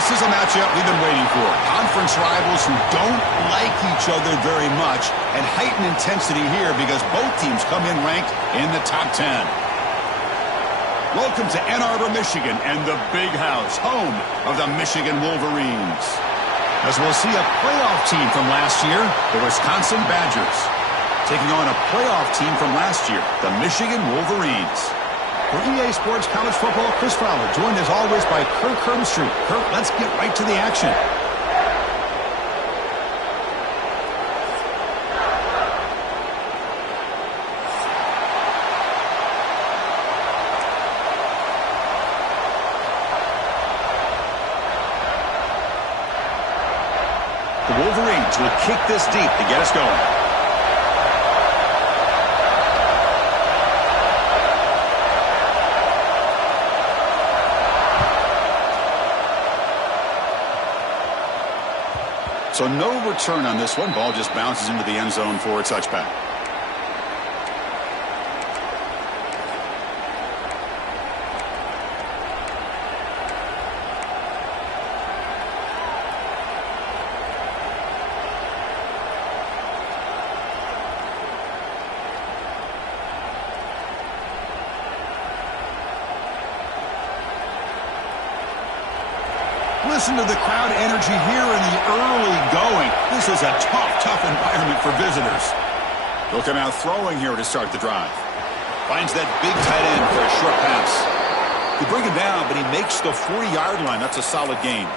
This is a matchup we've been waiting for. Conference rivals who don't like each other very much, and heightened intensity here because both teams come in ranked in the top 10. Welcome to Ann Arbor, Michigan, and the Big House, home of the Michigan Wolverines. As we'll see a playoff team from last year, the Wisconsin Badgers, taking on a playoff team from last year, the Michigan Wolverines. For EA Sports College Football, Chris Fowler, joined as always by Kirk Herbstreit. Kirk, let's get right to the action. The Wolverines will kick this deep to get us going. So no return on this one. Ball just bounces into the end zone for a touchback. Listen to the crowd energy here in the early going. This is a tough environment for visitors. He'll come out throwing here to start the drive. Finds that big tight end for a short pass. They bring him down, but he makes the 40-yard line. That's a solid gain.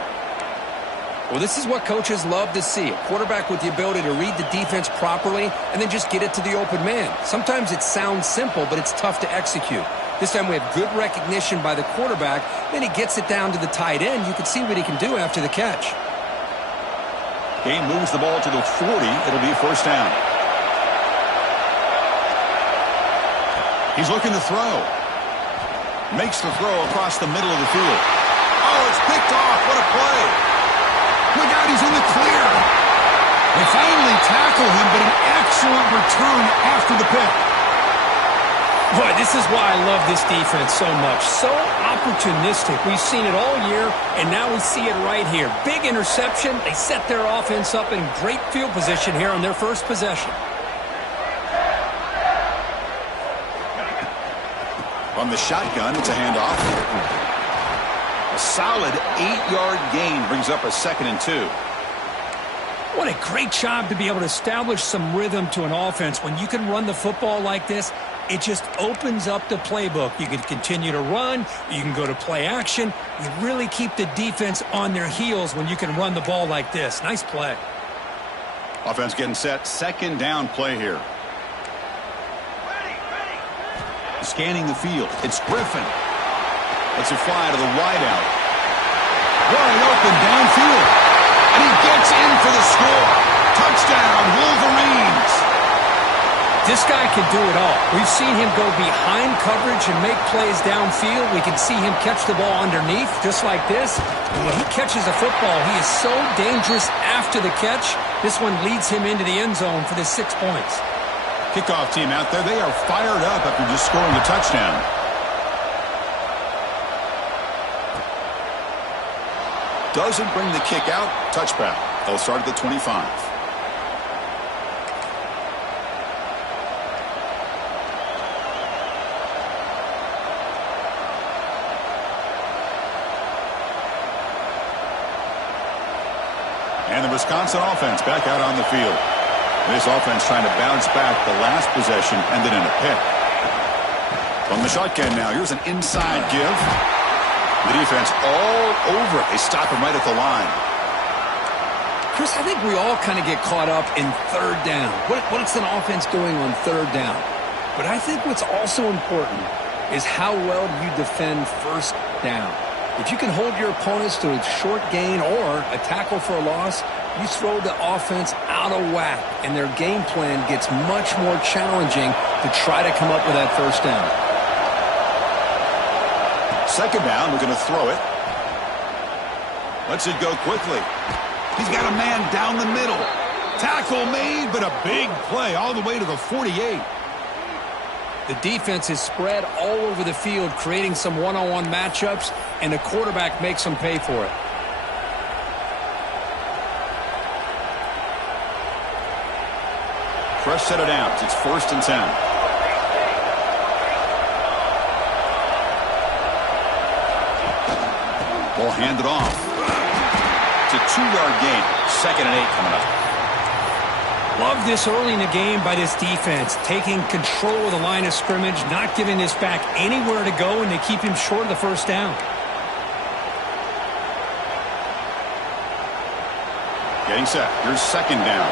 Well, this is what coaches love to see. A quarterback with the ability to read the defense properly and then just get it to the open man. Sometimes it sounds simple, but it's tough to execute. This time we have good recognition by the quarterback. Then he gets it down to the tight end. You can see what he can do after the catch. Game moves the ball to the 40. It'll be first down. He's looking to throw. Makes the throw across the middle of the field. Oh, it's picked off. What a play. Look out, he's in the clear. They finally tackle him, but an excellent return after the pick. Boy, this is why I love this defense so much. So opportunistic. We've seen it all year, and now we see it right here. Big interception. They set their offense up in great field position here on their first possession. On the shotgun, it's a handoff. A solid 8-yard gain brings up a 2nd and 2. What a great job to be able to establish some rhythm to an offense. When you can run the football like this, it just opens up the playbook. You can continue to run. You can go to play action. You really keep the defense on their heels when you can run the ball like this. Nice play. Offense getting set. 2nd down play here. Scanning the field. It's Griffin. Lets it fly to the wideout. Wide open downfield. And he gets in for the score. Touchdown, Wolverines. This guy can do it all. We've seen him go behind coverage and make plays downfield. We can see him catch the ball underneath, just like this. And when he catches a football, he is so dangerous after the catch. This one leads him into the end zone for the 6 points. Kickoff team out there. They are fired up after just scoring a touchdown. Doesn't bring the kick out. Touchback. They'll start at the 25. And the Wisconsin offense back out on the field. This offense trying to bounce back. The last possession ended in a pick. From the shotgun now, here's an inside give. The defense all over it. They stop him right at the line. Chris, I think we all kind of get caught up in 3rd down. What's an offense doing on 3rd down? But I think what's also important is how well you defend 1st down. If you can hold your opponents to a short gain or a tackle for a loss, you throw the offense out of whack, and their game plan gets much more challenging to try to come up with that 1st down. 2nd down, we're going to throw it. Lets it go quickly. He's got a man down the middle. Tackle made, but a big play all the way to the 48. The defense is spread all over the field, creating some one-on-one matchups, and the quarterback makes them pay for it. fresh set of downs. It's 1st and 10. Ball handed off. It's a 2-yard gain. 2nd and 8 coming up. Love this early in the game by this defense, taking control of the line of scrimmage, not giving this back anywhere to go, and they keep him short of the 1st down. Getting set. Here's 2nd down.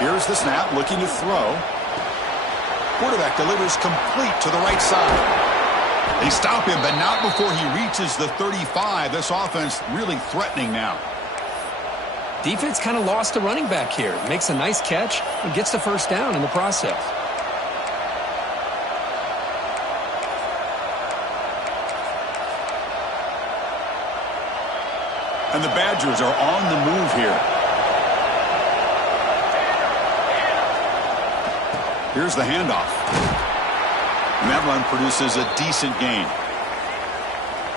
Here's the snap, looking to throw. Quarterback delivers complete to the right side. They stop him, but not before he reaches the 35. This offense really threatening now. Defense kind of lost a running back here. Makes a nice catch and gets the 1st down in the process. And the Badgers are on the move here. Here's the handoff. And that run produces a decent gain.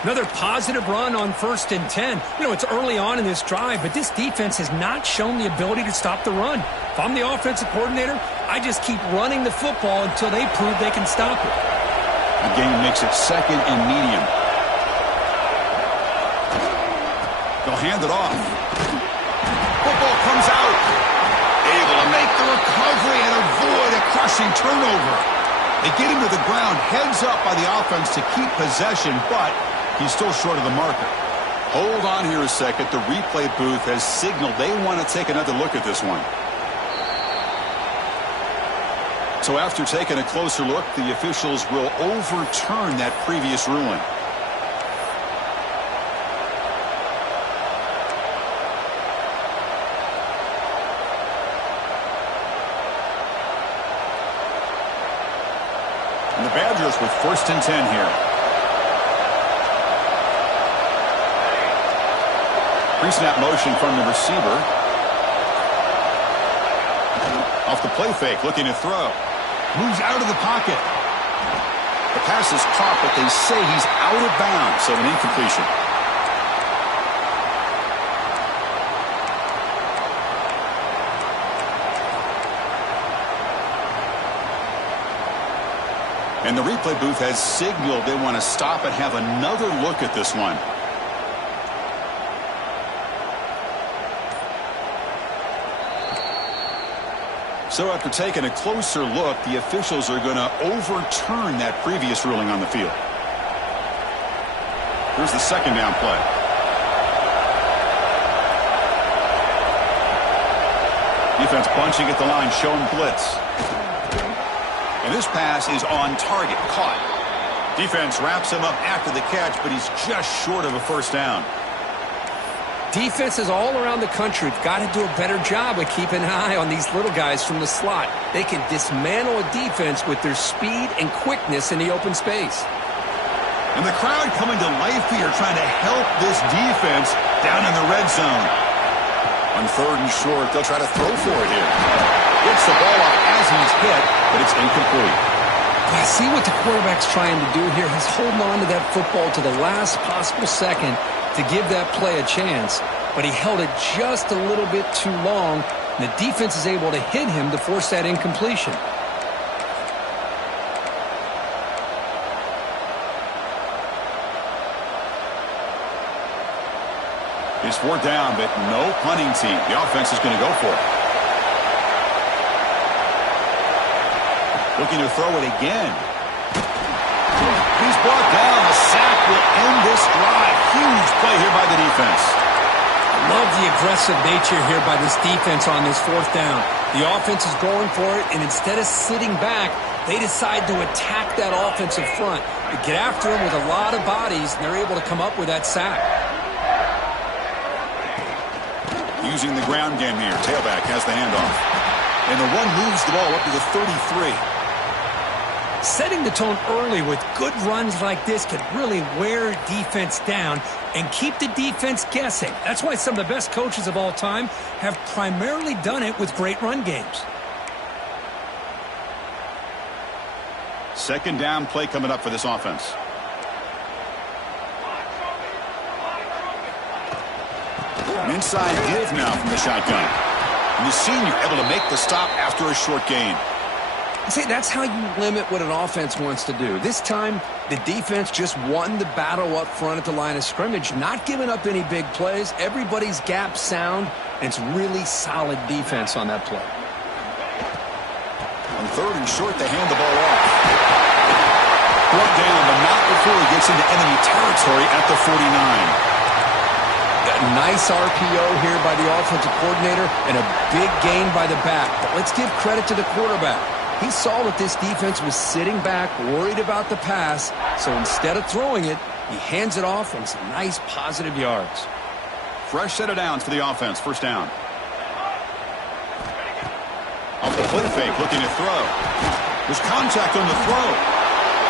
Another positive run on 1st and 10. You know, it's early on in this drive, but this defense has not shown the ability to stop the run. If I'm the offensive coordinator, I just keep running the football until they prove they can stop it. The game makes it 2nd and medium. They'll hand it off. Football comes out. Able to make the recovery and avoid a crushing turnover. They get him to the ground, heads up by the offense to keep possession, but he's still short of the marker. Hold on here a second. The replay booth has signaled they want to take another look at this one. So after taking a closer look, the officials will overturn that previous ruling. And the Badgers with 1st and 10 here. Pre-snap motion from the receiver. Off the play fake, looking to throw. Moves out of the pocket. The pass is caught, but they say he's out of bounds, so an incompletion. And the replay booth has signaled they want to stop and have another look at this one. So after taking a closer look, the officials are going to overturn that previous ruling on the field. Here's the 2nd down play. Defense bunching at the line, showing blitz. And this pass is on target, caught. Defense wraps him up after the catch, but he's just short of a 1st down. Defenses all around the country have got to do a better job of keeping an eye on these little guys from the slot. They can dismantle a defense with their speed and quickness in the open space. And the crowd coming to life here, trying to help this defense down in the red zone. On 3rd and short, they'll try to throw for it here. Gets the ball off as he's hit, but it's incomplete. I see what the quarterback's trying to do here. He's holding on to that football to the last possible second to give that play a chance, but he held it just a little bit too long, and the defense is able to hit him to force that incompletion. It's 4th down, but no punting team. The offense is going to go for it. Looking to throw it again. He's brought down. The sack will end this drive. Huge play here by the defense. I love the aggressive nature here by this defense on this 4th down. The offense is going for it, and instead of sitting back, they decide to attack that offensive front. They get after him with a lot of bodies, and they're able to come up with that sack. Using the ground game here. Tailback has the handoff. And the run moves the ball up to the 33. Setting the tone early with good runs like this can really wear defense down and keep the defense guessing. That's why some of the best coaches of all time have primarily done it with great run games. 2nd down play coming up for this offense. An inside give now from the shotgun. And the senior able to make the stop after a short gain. See, that's how you limit what an offense wants to do. This time, the defense just won the battle up front at the line of scrimmage, not giving up any big plays. Everybody's gap sound, and it's really solid defense on that play. On third and short, they hand the ball off. Brought down, but not before he gets into enemy territory at the 49. A nice RPO here by the offensive coordinator and a big gain by the back. But let's give credit to the quarterback. He saw that this defense was sitting back, worried about the pass, so instead of throwing it, he hands it off on some nice positive yards. Fresh set of downs for the offense. First down. Off the play fake, looking to throw. There's contact on the throw.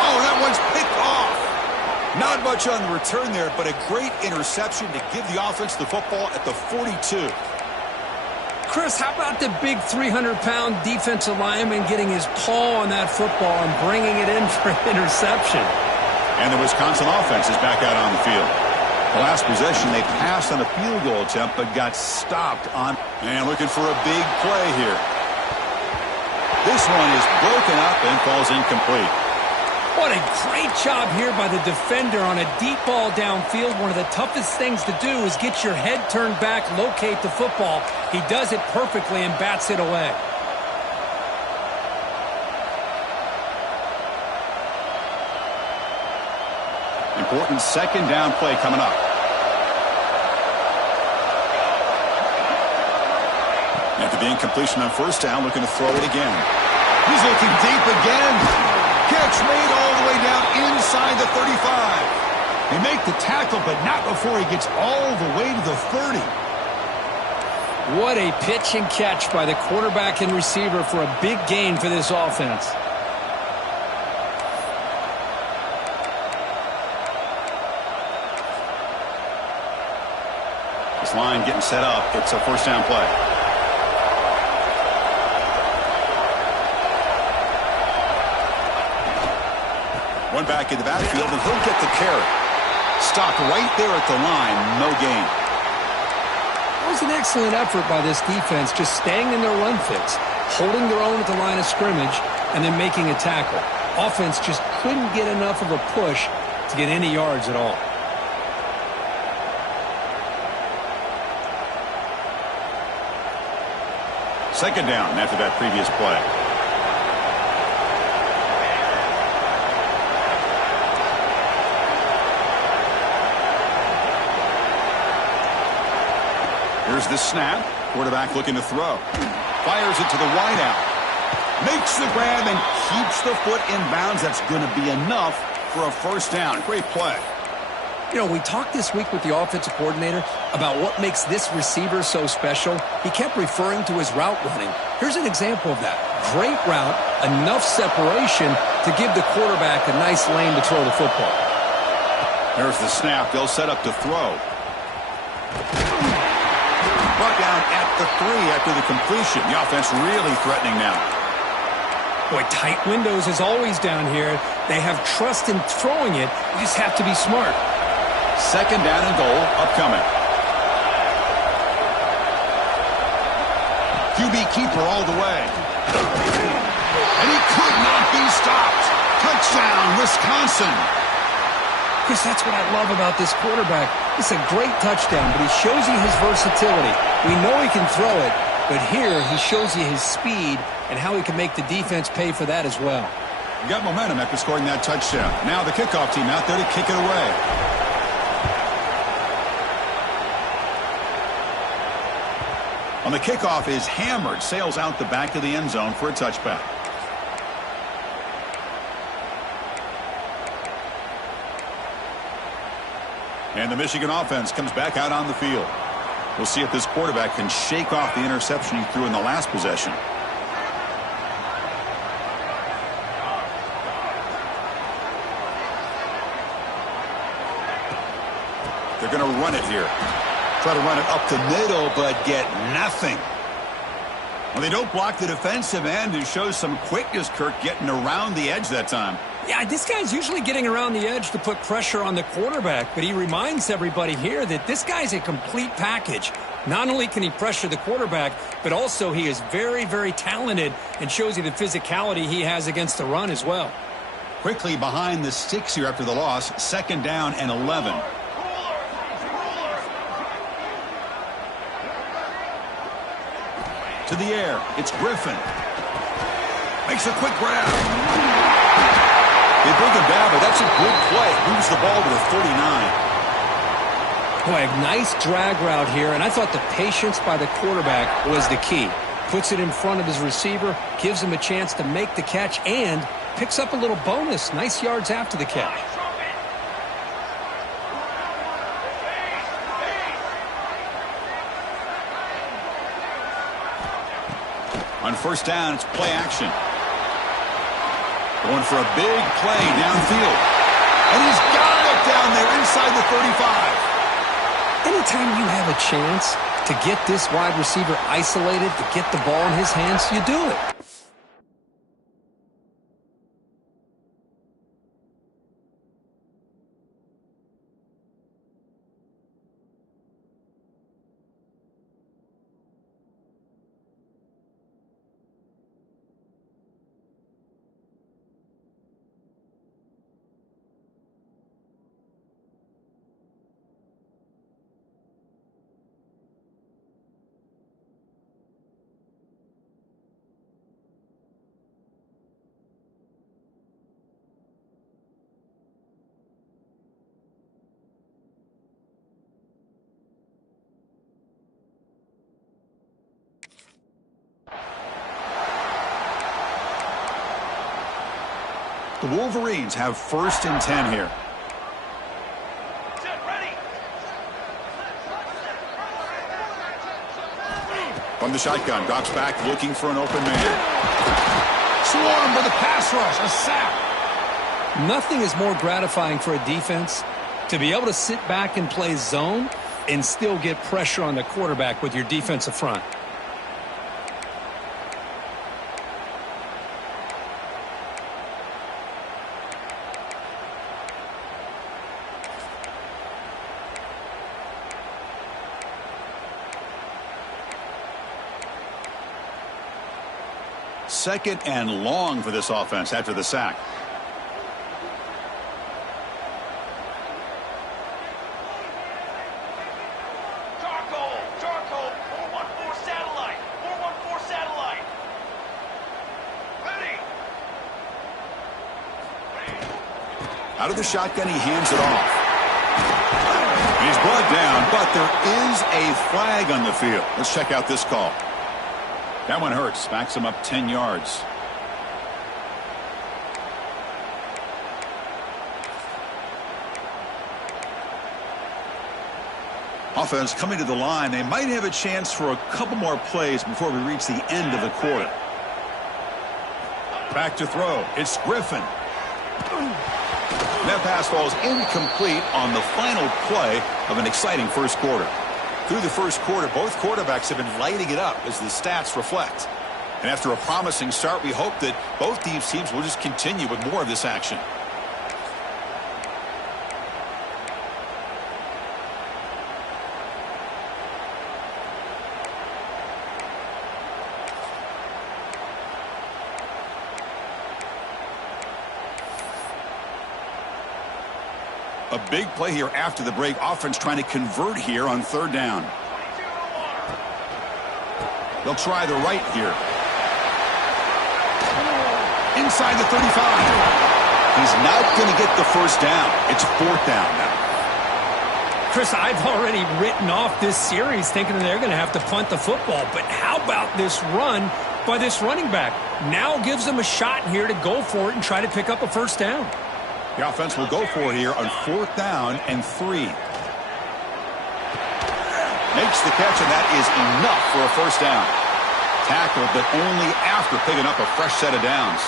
Oh, that one's picked off. Not much on the return there, but a great interception to give the offense the football at the 42. Chris, how about the big 300-pound defensive lineman getting his paw on that football and bringing it in for an interception? And the Wisconsin offense is back out on the field. The last possession, they passed on a field goal attempt, but got stopped on. And looking for a big play here. This one is broken up and falls incomplete. What a great job here by the defender on a deep ball downfield. One of the toughest things to do is get your head turned back, locate the football. He does it perfectly and bats it away. Important second down play coming up. After the incompletion on first down, looking to throw it again. He's looking deep again. Catch made all the way down inside the 35. They make the tackle, but not before he gets all the way to the 30. What a pitch and catch by the quarterback and receiver for a big gain for this offense. This line getting set up. It's a first down play. One back in the backfield, and he'll get the carry. Stopped right there at the line. No gain. That was an excellent effort by this defense, just staying in their run fits, holding their own at the line of scrimmage, and then making a tackle. Offense just couldn't get enough of a push to get any yards at all. Second down after that previous play. Here's the snap. Quarterback looking to throw. Fires it to the wideout. Makes the grab and keeps the foot in bounds. That's going to be enough for a first down. Great play. You know, we talked this week with the offensive coordinator about what makes this receiver so special. He kept referring to his route running. Here's an example of that. Great route, enough separation to give the quarterback a nice lane to throw the football. There's the snap. They'll set up to throw. Brought down at the 3 after the completion. The offense really threatening now. Boy, tight windows as always down here. They have trust in throwing it. You just have to be smart. Second down and goal upcoming. QB keeper all the way. And he could not be stopped. Touchdown, Wisconsin. Chris, that's what I love about this quarterback. It's a great touchdown, but he shows you his versatility. We know he can throw it, but here he shows you his speed and how he can make the defense pay for that as well. He got momentum after scoring that touchdown. Now the kickoff team out there to kick it away. On the kickoff is hammered, sails out the back of the end zone for a touchback. And the Michigan offense comes back out on the field. We'll see if this quarterback can shake off the interception he threw in the last possession. They're going to run it here. Try to run it up the middle, but get nothing. Well, they don't block the defensive end, who shows some quickness, Kirk, getting around the edge that time. Yeah, this guy's usually getting around the edge to put pressure on the quarterback, but he reminds everybody here that this guy's a complete package. Not only can he pressure the quarterback, but also he is very, very talented and shows you the physicality he has against the run as well. Quickly behind the sticks here after the loss, 2nd down and 11. To the air, it's Griffin. Makes a quick grab. They bring him down, but that's a good play. Moves the ball to the 39. Boy, a nice drag route here, and I thought the patience by the quarterback was the key. Puts it in front of his receiver, gives him a chance to make the catch, and picks up a little bonus. Nice yards after the catch. On 1st down, it's play action. Going for a big play downfield. And he's got it down there inside the 35. Anytime you have a chance to get this wide receiver isolated, to get the ball in his hands, you do it. The Wolverines have 1st and 10 here. From the shotgun, drops back looking for an open man. Swarm with a pass rush, a sack. Nothing is more gratifying for a defense to be able to sit back and play zone and still get pressure on the quarterback with your defensive front. Second and long for this offense after the sack. Charcoal, 414 satellite, 414 satellite. Ready. Out of the shotgun, he hands it off. He's brought down, but there is a flag on the field. Let's check out this call. That one hurts. Backs him up 10 yards. Offense coming to the line. They might have a chance for a couple more plays before we reach the end of the quarter. Back to throw. It's Griffin. That pass falls incomplete on the final play of an exciting first quarter. Through the first quarter, both quarterbacks have been lighting it up as the stats reflect. And after a promising start, we hope that both these teams will just continue with more of this action. A big play here after the break. Offense trying to convert here on 3rd down. They'll try the right here. Inside the 35. He's not going to get the 1st down. It's 4th down now. Chris, I've already written off this series thinking they're going to have to punt the football. But how about this run by this running back? Now gives them a shot here to go for it and try to pick up a 1st down. The offense will go for it here on 4th down and 3. Makes the catch, and that is enough for a 1st down. Tackled, but only after picking up a fresh set of downs.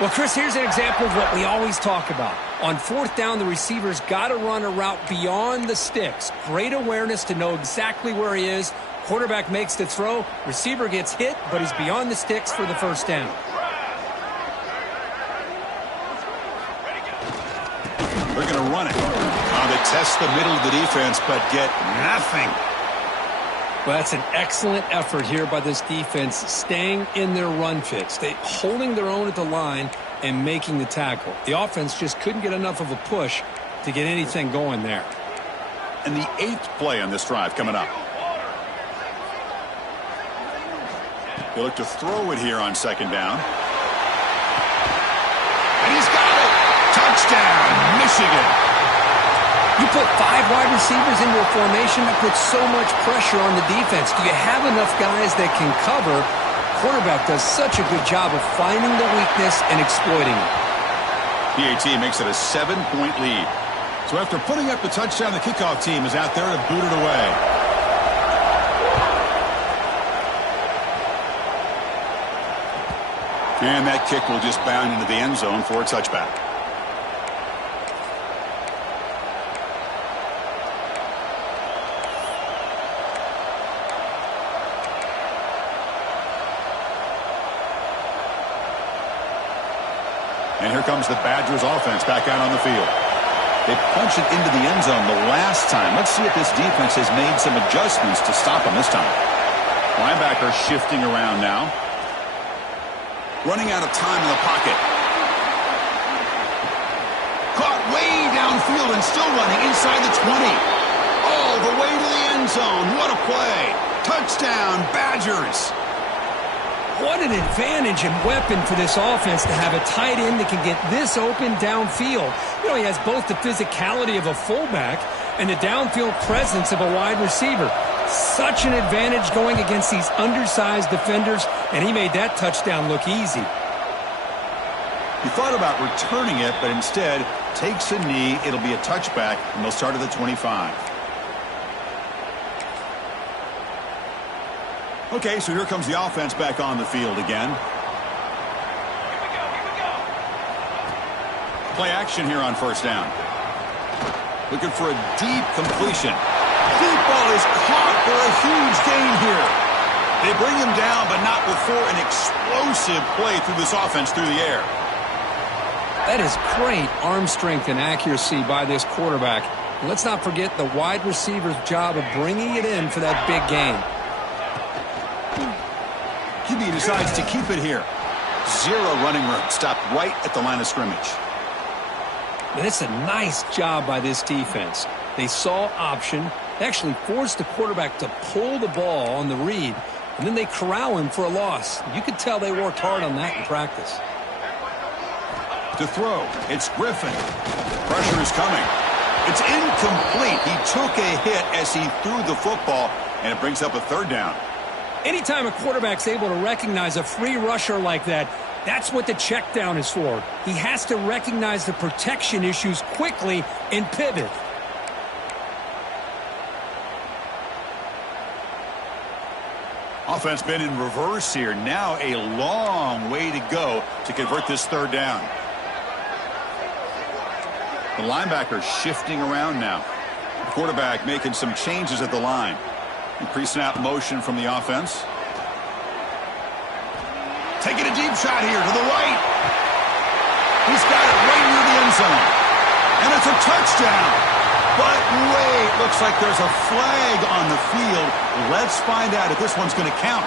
Well, Chris, here's an example of what we always talk about. On 4th down, the receiver's got to run a route beyond the sticks. Great awareness to know exactly where he is. Quarterback makes the throw. Receiver gets hit, but he's beyond the sticks for the 1st down. They're going to run it. They test the middle of the defense, but get nothing. Well, that's an excellent effort here by this defense, staying in their run fits. They holding their own at the line and making the tackle. The offense just couldn't get enough of a push to get anything going there. And the 8th play on this drive coming up. They look to throw it here on 2nd down. And he's got it. Touchdown, Michigan. You put 5 wide receivers into a formation that puts so much pressure on the defense. Do you have enough guys that can cover? Quarterback does such a good job of finding the weakness and exploiting it. PAT makes it a 7-point lead. So after putting up the touchdown, the kickoff team is out there to boot it away. And that kick will just bound into the end zone for a touchback. And here comes the Badgers offense back out on the field. They punch it into the end zone the last time. Let's see if this defense has made some adjustments to stop them this time. Linebacker shifting around now. Running out of time in the pocket. Caught way downfield and still running inside the 20. All the way to the end zone. What a play. Touchdown, Badgers. What an advantage and weapon for this offense to have a tight end that can get this open downfield. You know, he has both the physicality of a fullback and the downfield presence of a wide receiver. Such an advantage going against these undersized defenders, and he made that touchdown look easy. He thought about returning it, but instead takes a knee. It'll be a touchback, and they'll start at the 25. Okay, so here comes the offense back on the field again. Here we go. Play action here on 1st down. Looking for a deep completion. Deep ball is caught for a huge gain here. They bring him down, but not before an explosive play through this offense through the air. That is great arm strength and accuracy by this quarterback. And let's not forget the wide receiver's job of bringing it in for that big gain. QB decides to keep it here. 0 running room. Stopped right at the line of scrimmage. And it's a nice job by this defense. They saw option. They actually forced the quarterback to pull the ball on the read, and then they corral him for a loss. You could tell they worked hard on that in practice. To throw, it's Griffin. Pressure is coming. It's incomplete. He took a hit as he threw the football, and it brings up a 3rd down. Anytime a quarterback's able to recognize a free rusher like that, that's what the check down is for. He has to recognize the protection issues quickly and pivot. Offense been in reverse here. Now a long way to go to convert this 3rd down. The linebacker shifting around now. The quarterback making some changes at the line. Pre-snap motion from the offense. Taking a deep shot here to the right. He's got it right near the end zone. And it's a touchdown. But wait, looks like there's a flag on the field. Let's find out if this one's going to count.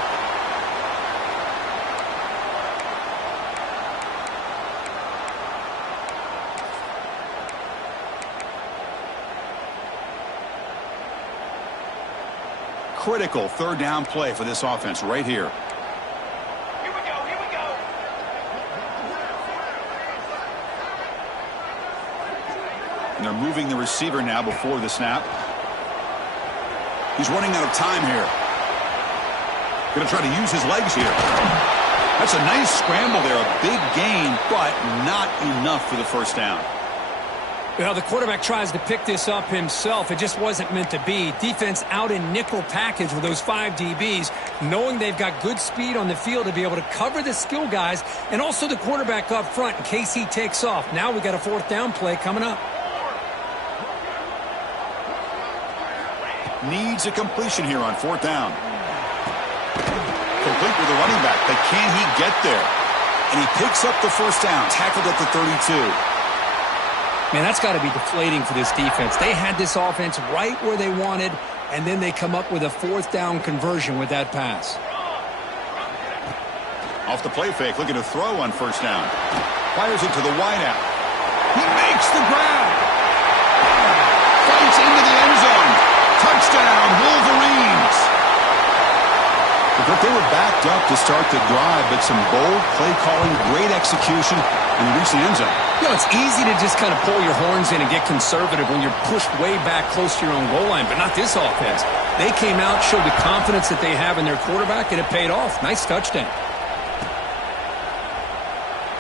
Critical 3rd down play for this offense right here. Here we go. And they're moving the receiver now before the snap. He's running out of time here. Going to try to use his legs here. That's a nice scramble there. A big gain, but not enough for the 1st down. Well, the quarterback tries to pick this up himself. It just wasn't meant to be. Defense out in nickel package with those 5 DBs, knowing they've got good speed on the field to be able to cover the skill guys and also the quarterback up front in case he takes off. Now we got a 4th down play coming up. Needs a completion here on 4th down. Complete with the running back, but can he get there? And he picks up the 1st down, tackled at the 32. Man, that's got to be deflating for this defense. They had this offense right where they wanted, and then they come up with a fourth down conversion with that pass. Off the play fake, looking to throw on first down. Fires it to the wideout. He makes the grab. Fights into the end zone. Touchdown, Wolverines. But they were backed up to start the drive, but some bold play calling, great execution, and they reached the end zone. You know, it's easy to just kind of pull your horns in and get conservative when you're pushed way back close to your own goal line, but not this offense. They came out, showed the confidence that they have in their quarterback, and it paid off. Nice touchdown.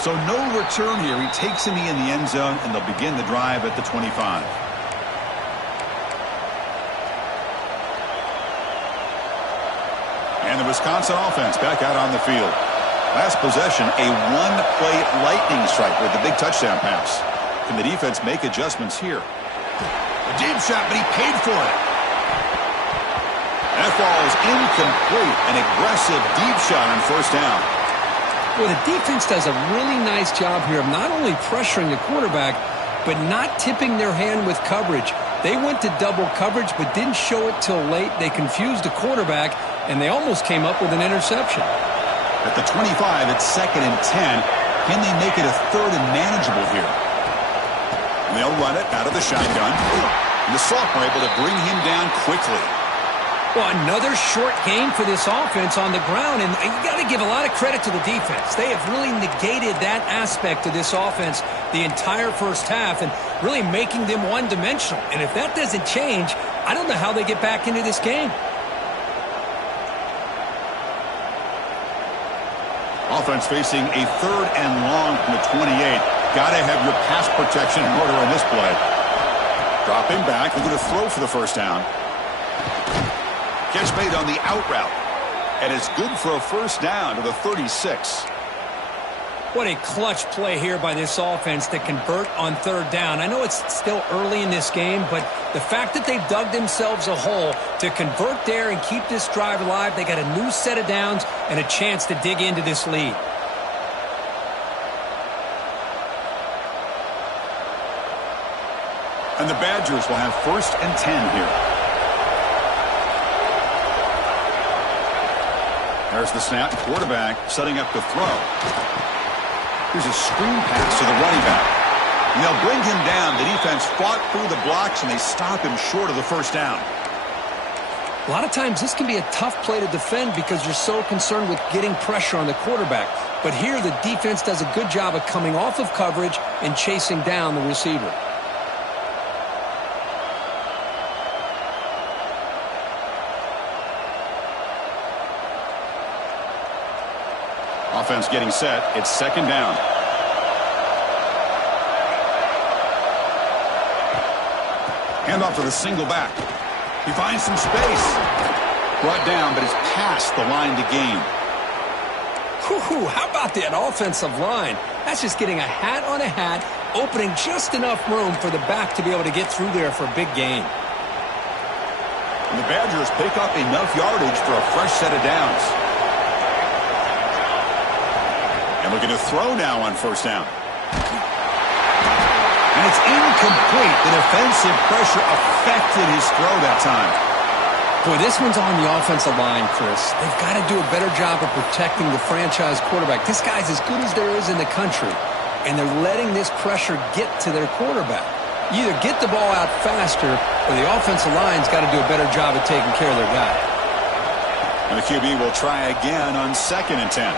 So no return here. He takes him in the end zone, and they'll begin the drive at the 25. And the Wisconsin offense back out on the field. Last possession, a one-play lightning strike with the big touchdown pass. Can the defense make adjustments here? A deep shot, but he paid for it. That falls incomplete. An aggressive deep shot on first down. Well, the defense does a really nice job here of not only pressuring the quarterback, but not tipping their hand with coverage. They went to double coverage, but didn't show it till late. They confused the quarterback, and they almost came up with an interception. At the 25, it's 2nd and 10. Can they make it a third and manageable here? And they'll run it out of the shotgun. And the sophomore able to bring him down quickly. Well, another short game for this offense on the ground, and you got to give a lot of credit to the defense. They have really negated that aspect of this offense the entire first half and really making them one-dimensional. And if that doesn't change, I don't know how they get back into this game. Offense facing a 3rd and long from the 28. Got to have your pass protection in order on this play. Drop him back. They're going to throw for the first down. Catch made on the out route. And it's good for a first down to the 36. What a clutch play here by this offense to convert on 3rd down. I know it's still early in this game, but the fact that they've dug themselves a hole to convert there and keep this drive alive, they got a new set of downs and a chance to dig into this lead. And the Badgers will have 1st and 10 here. There's the snap. Quarterback setting up the throw. Here's a screen pass to the running back. And they'll bring him down. The defense fought through the blocks, and they stop him short of the first down. A lot of times this can be a tough play to defend because you're so concerned with getting pressure on the quarterback. But here the defense does a good job of coming off of coverage and chasing down the receiver. Offense getting set. It's 2nd down. Hand off to the single back. He finds some space. Brought down, but it's past the line to gain. Whew, how about that offensive line? That's just getting a hat on a hat, opening just enough room for the back to be able to get through there for a big gain. And the Badgers pick up enough yardage for a fresh set of downs. And we're going to throw now on first down. And it's incomplete. The defensive pressure affected his throw that time. Boy, this one's on the offensive line, Chris. They've got to do a better job of protecting the franchise quarterback. This guy's as good as there is in the country, and they're letting this pressure get to their quarterback. You either get the ball out faster, or the offensive line's got to do a better job of taking care of their guy. And the QB will try again on 2nd and 10.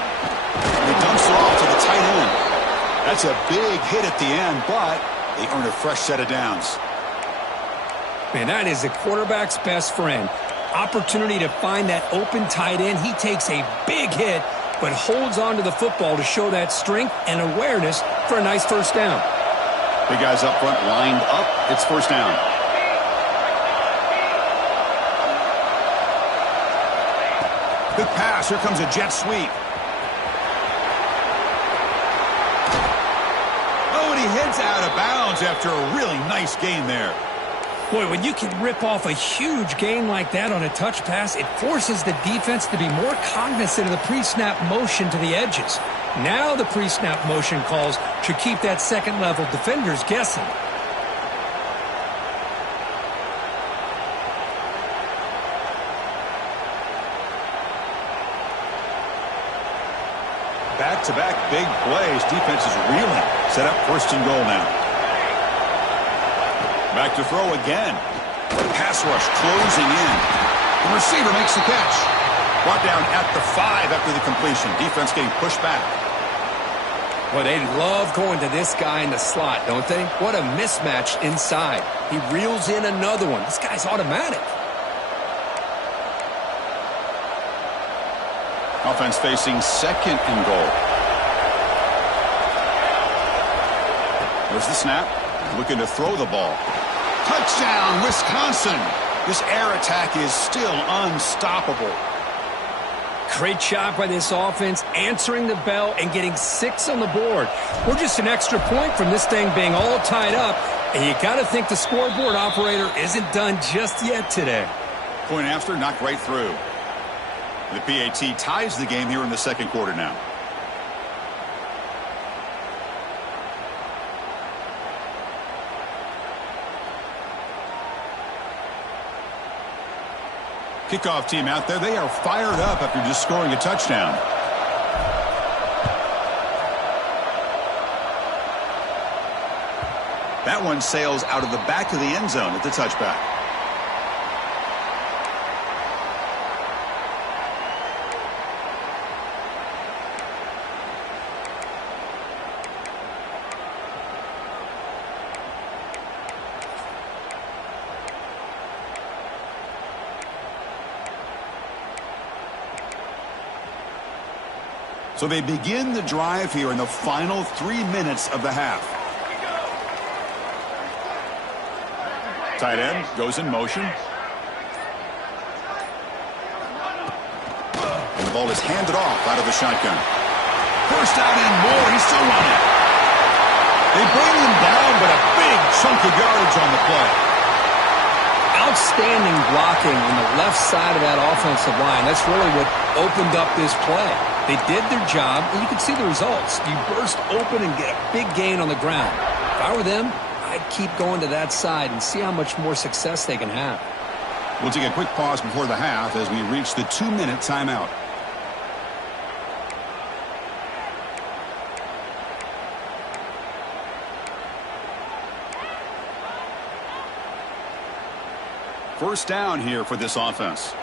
He dumps it off to the tight end. That's a big hit at the end, but they earn a fresh set of downs. Man, that is the quarterback's best friend. Opportunity to find that open tight end. He takes a big hit, but holds on to the football to show that strength and awareness for a nice first down. Big guys up front lined up. It's first down. Good pass. Here comes a jet sweep. Oh, and he heads out of bounds after a really nice gain there. Boy, when you can rip off a huge gain like that on a touch pass, it forces the defense to be more cognizant of the pre-snap motion to the edges. Now the pre-snap motion calls should keep that second-level defenders guessing. Back-to-back big plays. Defense is reeling. Set up 1st and goal now. Back to throw again. Pass rush closing in. The receiver makes the catch. Brought down at the 5 after the completion. Defense getting pushed back. Well, they love going to this guy in the slot, don't they? What a mismatch inside. He reels in another one. This guy's automatic. Offense facing 2nd and goal. There's the snap. Looking to throw the ball. Touchdown, Wisconsin. This air attack is still unstoppable. Great job by this offense, answering the bell and getting 6 on the board. We're just an extra point from this thing being all tied up, and you got to think the scoreboard operator isn't done just yet today. Point after, knocked right through. The PAT ties the game here in the 2nd quarter now. Kickoff team out there. They are fired up after just scoring a touchdown. That one sails out of the back of the end zone at the touchback. So they begin the drive here in the final 3 minutes of the half. Tight end goes in motion. And the ball is handed off out of the shotgun. 1st out and more. He's still running. They bring him down, but a big chunk of yardage on the play. Outstanding blocking on the left side of that offensive line. That's really what opened up this play. They did their job, and you can see the results. You burst open and get a big gain on the ground. If I were them, I'd keep going to that side and see how much more success they can have. We'll take a quick pause before the half as we reach the 2-minute timeout. First down here for this offense.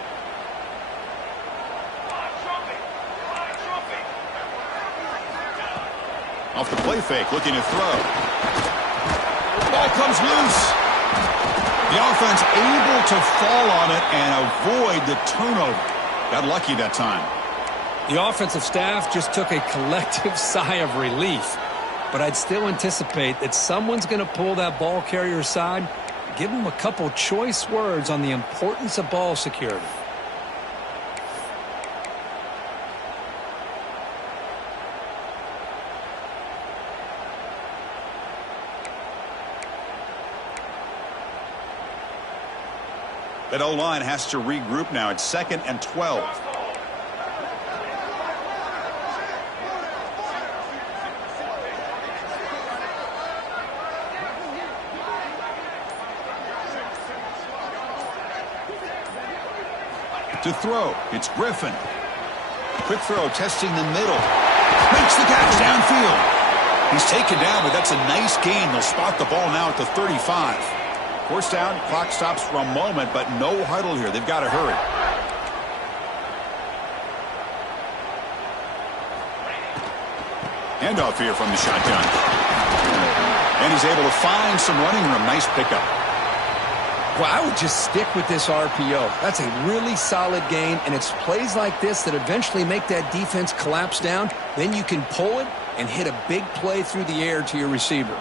Off the play fake, looking to throw. Ball comes loose. The offense able to fall on it and avoid the turnover. Got lucky that time. The offensive staff just took a collective sigh of relief. But I'd still anticipate that someone's going to pull that ball carrier aside. Give them a couple choice words on the importance of ball security. That O-line has to regroup now. It's 2nd and 12. To throw, it's Griffin. Quick throw, testing the middle. Makes the catch downfield. He's taken down, but that's a nice gain. They'll spot the ball now at the 35. 1st down, clock stops for a moment, but no huddle here. They've got to hurry. Handoff here from the shotgun. And he's able to find some running room. Nice pickup. Well, I would just stick with this RPO. That's a really solid gain, and it's plays like this that eventually make that defense collapse down. Then you can pull it and hit a big play through the air to your receiver.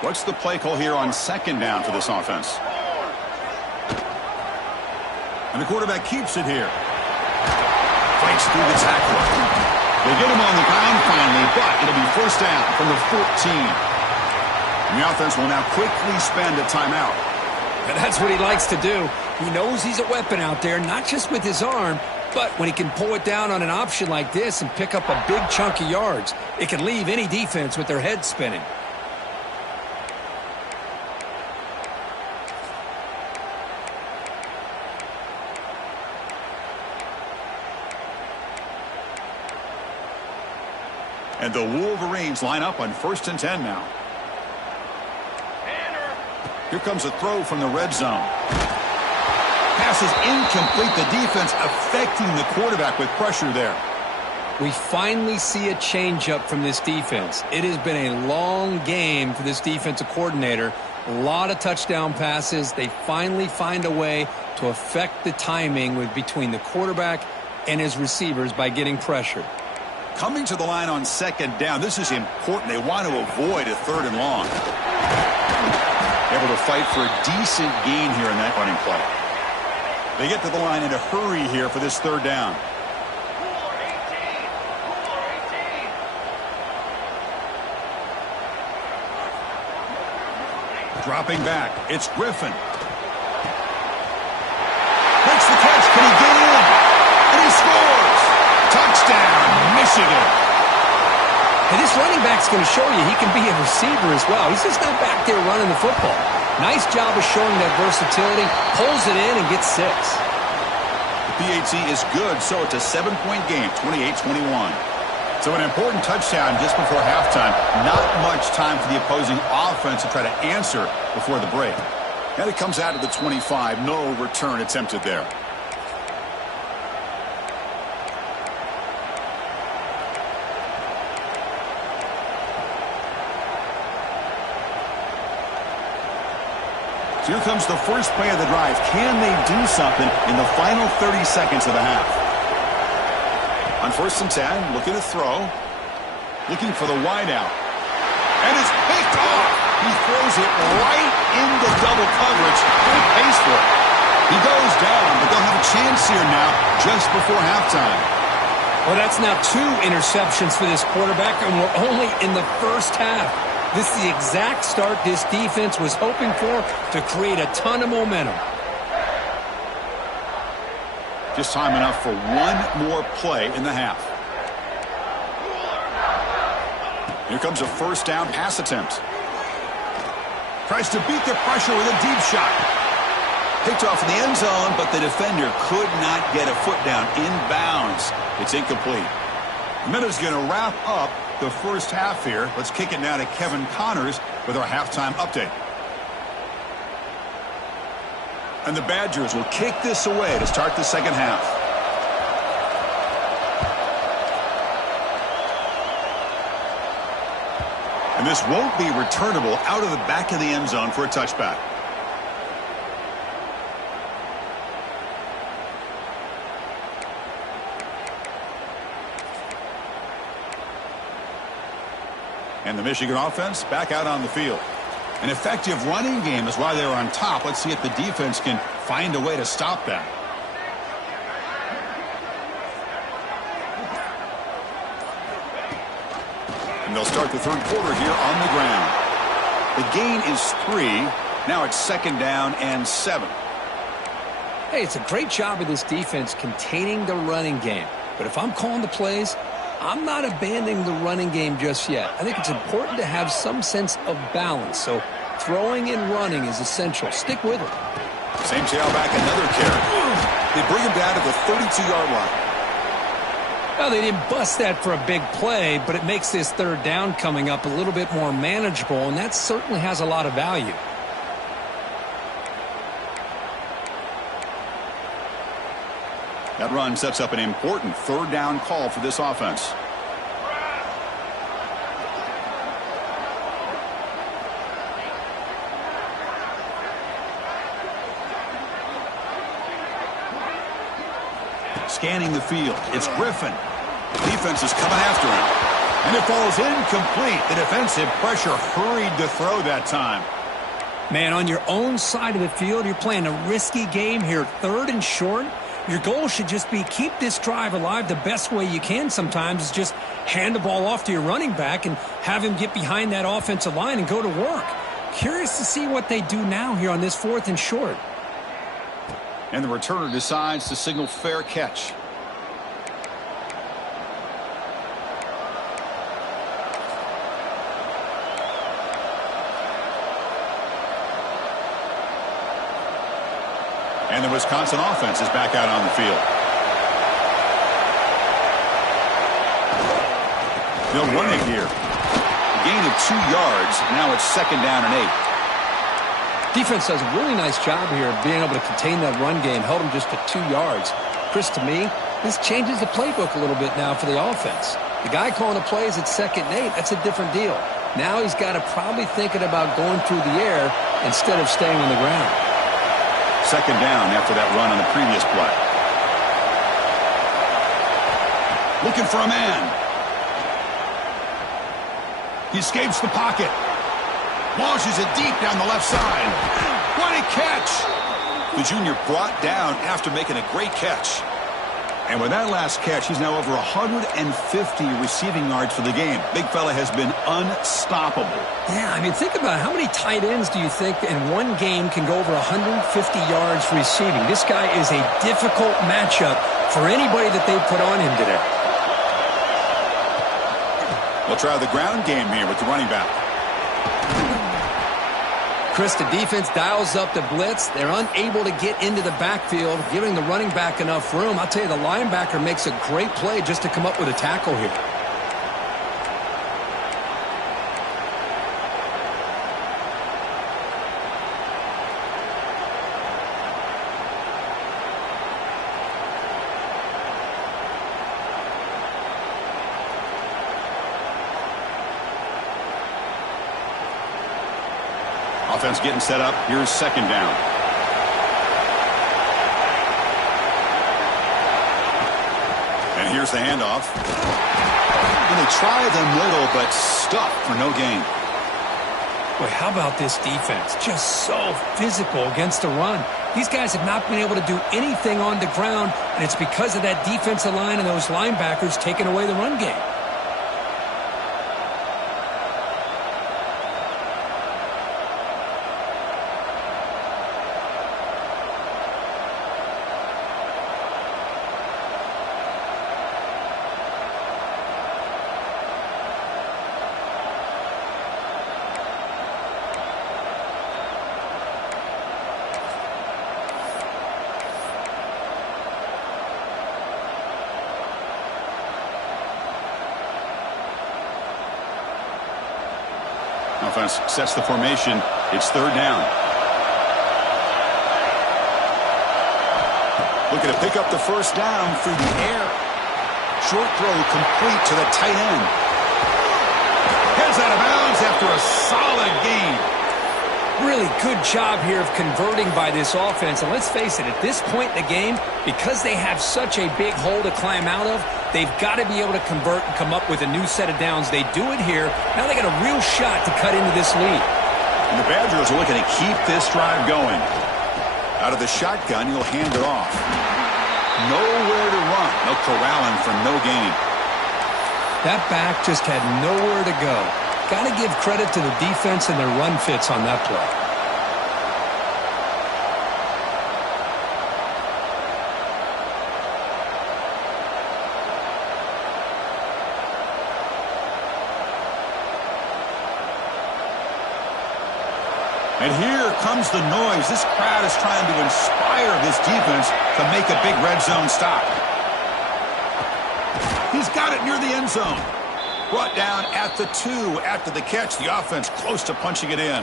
What's the play call here on 2nd down for this offense? And the quarterback keeps it here. Fights through the tackle. They get him on the ground finally, but it'll be 1st down from the 14. And the offense will now quickly spend a timeout. And that's what he likes to do. He knows he's a weapon out there, not just with his arm, but when he can pull it down on an option like this and pick up a big chunk of yards, it can leave any defense with their head spinning. And the Wolverines line up on 1st and 10 now. Here comes a throw from the red zone. Pass is incomplete. The defense affecting the quarterback with pressure there. We finally see a changeup from this defense. It has been a long game for this defensive coordinator. A lot of touchdown passes. They finally find a way to affect the timing between the quarterback and his receivers by getting pressure. Coming to the line on 2nd down. This is important. They want to avoid a 3rd and long. Able to fight for a decent gain here in that running play. They get to the line in a hurry here for this 3rd down. Dropping back. It's Griffin. Makes the catch. Can he get in? And he scores. Touchdown, Michigan. And this running back's going to show you he can be a receiver as well. He's just not back there running the football. Nice job of showing that versatility. Pulls it in and gets 6. The PAT is good, so it's a 7-point game, 28-21. So an important touchdown just before halftime. Not much time for the opposing offense to try to answer before the break. And it comes out of the 25. No return attempted there. So here comes the first play of the drive. Can they do something in the final 30 seconds of the half? On 1st and 10, looking to throw. Looking for the wideout. And it's picked off. He throws it right into double coverage, and he pays for it. He goes down, but they'll have a chance here now just before halftime. Well, that's now 2 interceptions for this quarterback, and we're only in the first half. This is the exact start this defense was hoping for to create a ton of momentum. Just time enough for one more play in the half. Here comes a 1st down pass attempt. Tries to beat the pressure with a deep shot. Picked off in the end zone, but the defender could not get a foot down inbounds. It's incomplete. The minute's going to wrap up the first half here. Let's kick it now to Kevin Connors with our halftime update. And the Badgers will kick this away to start the second half. And this won't be returnable out of the back of the end zone for a touchback. And the Michigan offense back out on the field. An effective running game is why they're on top. Let's see if the defense can find a way to stop that. And they'll start the 3rd quarter here on the ground. The gain is 3. Now it's 2nd down and 7. Hey, it's a great job of this defense containing the running game. But if I'm calling the plays, I'm not abandoning the running game just yet. I think it's important to have some sense of balance. So throwing and running is essential. Stick with it. Same tailback, another carry. They bring him down to the 32-yard line. Well, they didn't bust that for a big play, but it makes this 3rd down coming up a little bit more manageable, and that certainly has a lot of value. That run sets up an important 3rd down call for this offense. Scanning the field. It's Griffin. Defense is coming after him. And it falls incomplete. The defensive pressure hurried to throw that time. Man, on your own side of the field, you're playing a risky game here, 3rd and short. Your goal should just be keep this drive alive the best way you can sometimes is just hand the ball off to your running back and have him get behind that offensive line and go to work. Curious to see what they do now here on this 4th and short. And the returner decides to signal fair catch. And the Wisconsin offense is back out on the field. They'll run it here. A gain of 2 yards. Now it's 2nd down and 8. Defense does a really nice job here of being able to contain that run game, held them just to 2 yards. Chris, to me, this changes the playbook a little bit now for the offense. The guy calling the plays at 2nd and 8, that's a different deal. Now he's got to probably thinking about going through the air instead of staying on the ground. 2nd down after that run on the previous play. Looking for a man. He escapes the pocket. Launches it deep down the left side. What a catch! The junior brought down after making a great catch. And with that last catch, he's now over 150 receiving yards for the game. Big fella has been unstoppable. Yeah, I mean, think about it. How many tight ends do you think in one game can go over 150 yards receiving? This guy is a difficult matchup for anybody that they put on him today. We'll try the ground game here with the running back. Chris, the defense dials up the blitz. They're unable to get into the backfield, giving the running back enough room. I'll tell you, the linebacker makes a great play just to come up with a tackle here. Offense getting set up. Here's 2nd down. And here's the handoff. And they try the middle, but stuffed for no gain. Boy, how about this defense? Just so physical against the run. These guys have not been able to do anything on the ground, and it's because of that defensive line and those linebackers taking away the run game. Offense sets the formation. It's 3rd down. Looking to pick up the 1st down through the air. Short throw complete to the tight end. Heads out of bounds after a solid gain. Really good job here of converting by this offense. And let's face it, at this point in the game, because they have such a big hole to climb out of, they've got to be able to convert and come up with a new set of downs. They do it here. Now they got a real shot to cut into this lead. And the Badgers are looking to keep this drive going. Out of the shotgun, he'll hand it off. Nowhere to run. No corralling for no gain. That back just had nowhere to go. Got to give credit to the defense and their run fits on that play. And here comes the noise. This crowd is trying to inspire this defense to make a big red zone stop. He's got it near the end zone. Brought down at the 2 after the catch. The offense close to punching it in.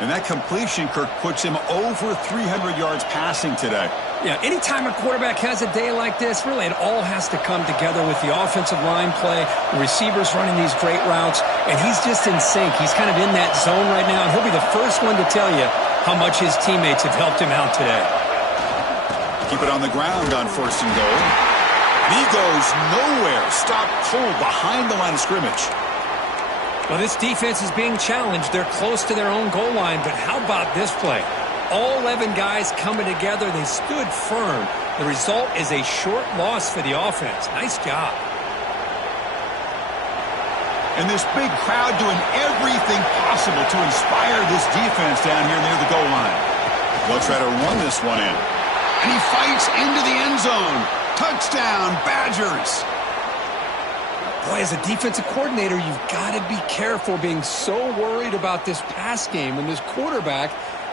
And that completion, Kirk, puts him over 300 yards passing today. Yeah, anytime a quarterback has a day like this, really it all has to come together with the offensive line play, the receivers running these great routes, and he's just in sync. He's kind of in that zone right now, and he'll be the first one to tell you how much his teammates have helped him out today. Keep it on the ground on 1st and goal. And he goes nowhere. Stop cold behind the line of scrimmage. Well, this defense is being challenged. They're close to their own goal line, but how about this play? All 11 guys coming together. They stood firm. The result is a short loss for the offense. Nice job. And this big crowd doing everything possible to inspire this defense down here near the goal line. They'll try to run this one in. And he fights into the end zone. Touchdown, Badgers. Boy, as a defensive coordinator, you've got to be careful being so worried about this pass game and this quarterback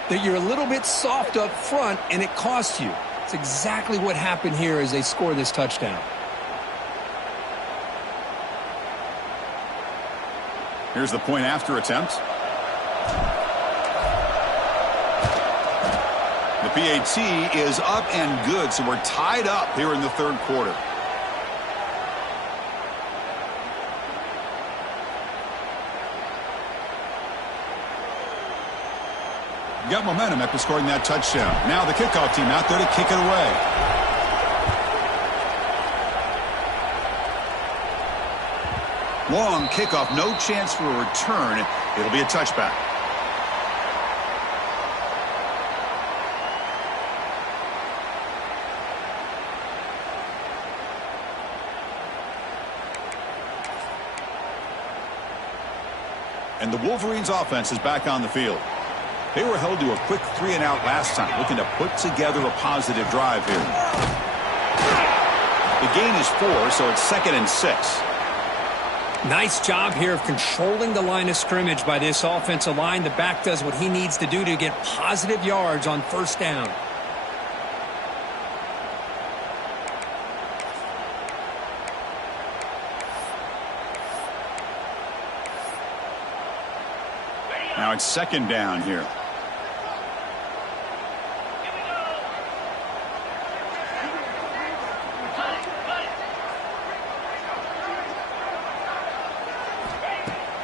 that you're a little bit soft up front and it costs you. It's exactly what happened here as they score this touchdown. Here's the point after attempt. The PAT is up and good, so we're tied up here in the third quarter. Got momentum after scoring that touchdown. Now the kickoff team out there to kick it away. Long kickoff, no chance for a return. It'll be a touchback. And the Wolverines offense is back on the field. They were held to a quick 3-and-out last time, looking to put together a positive drive here. The gain is 4, so it's 2nd and 6. Nice job here of controlling the line of scrimmage by this offensive line. The back does what he needs to do to get positive yards on first down. Now it's 2nd down here.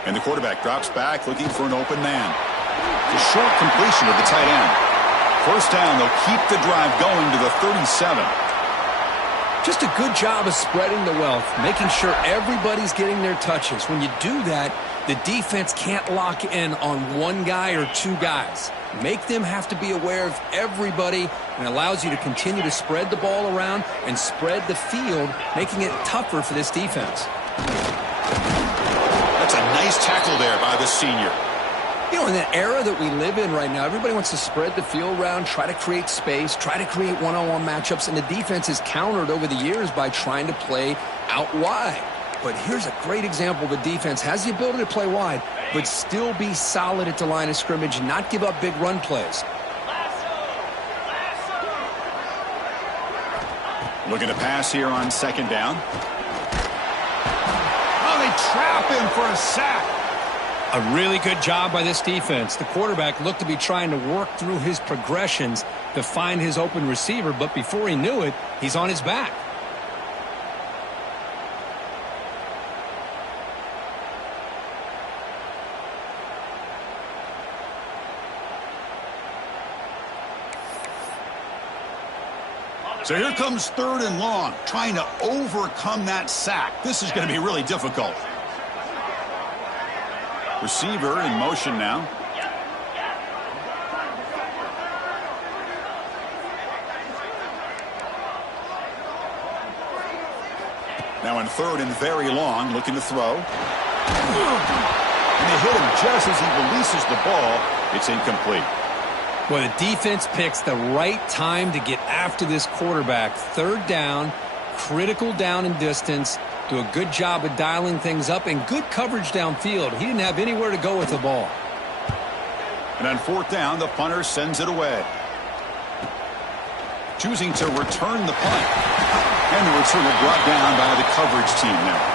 And the quarterback drops back looking for an open man. It's a short completion of the tight end. First down, they'll keep the drive going to the 37. Just a good job of spreading the wealth, making sure everybody's getting their touches. When you do that, the defense can't lock in on one guy or two guys. Make them have to be aware of everybody, and allows you to continue to spread the ball around and spread the field, making it tougher for this defense. That's a nice tackle there by the senior. You know, in that era that we live in right now, everybody wants to spread the field around, try to create space, try to create one-on-one matchups, and the defense is countered over the years by trying to play out wide. But here's a great example. The defense has the ability to play wide, but still be solid at the line of scrimmage, not give up big run plays. Looking to pass here on 2nd down. Oh, they trap him for a sack. A really good job by this defense. The quarterback looked to be trying to work through his progressions to find his open receiver, but before he knew it, he's on his back. So here comes 3rd and long, trying to overcome that sack. This is going to be really difficult. Receiver in motion now. Now in 3rd and very long, looking to throw. And they hit him just as he releases the ball. It's incomplete. Well, the defense picks the right time to get after this quarterback. 3rd down, critical down and distance. Do a good job of dialing things up and good coverage downfield. He didn't have anywhere to go with the ball. And on 4th down, the punter sends it away. Choosing to return the punt. And the returner brought down by the coverage team now.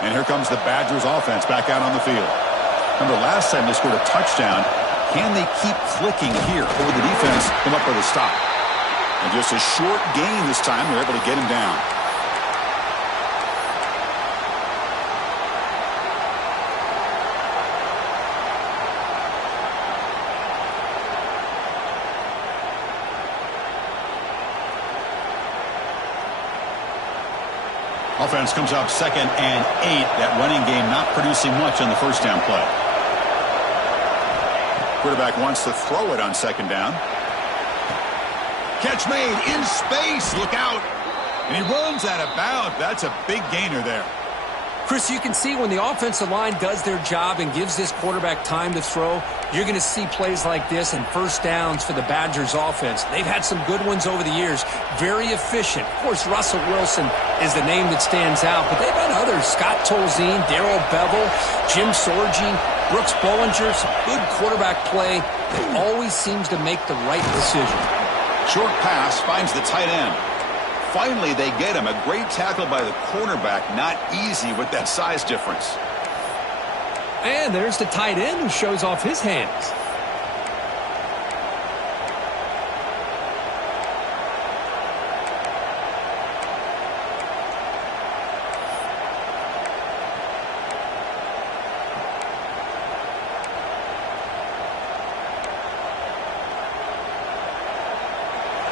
And here comes the Badgers offense back out on the field. Remember, last time they scored a touchdown. Can they keep clicking here? Or will the defense come up with a stop? And just a short gain this time. They're able to get him down. Offense comes up 2nd and 8. That running game not producing much on the first down play. Quarterback wants to throw it on 2nd down. Catch made in space. Look out. And he runs out of bounds. That's a big gainer there. Chris, you can see when the offensive line does their job and gives this quarterback time to throw, you're going to see plays like this and first downs for the Badgers offense. They've had some good ones over the years. Very efficient. Of course, Russell Wilson is the name that stands out, but they've had others. Scott Tolzien, Darrell Bevel, Jim Sorgi, Brooks Bollinger. Some good quarterback play that always seems to make the right decision. Short pass finds the tight end. Finally, they get him. A great tackle by the cornerback. Not easy with that size difference. And there's the tight end who shows off his hands.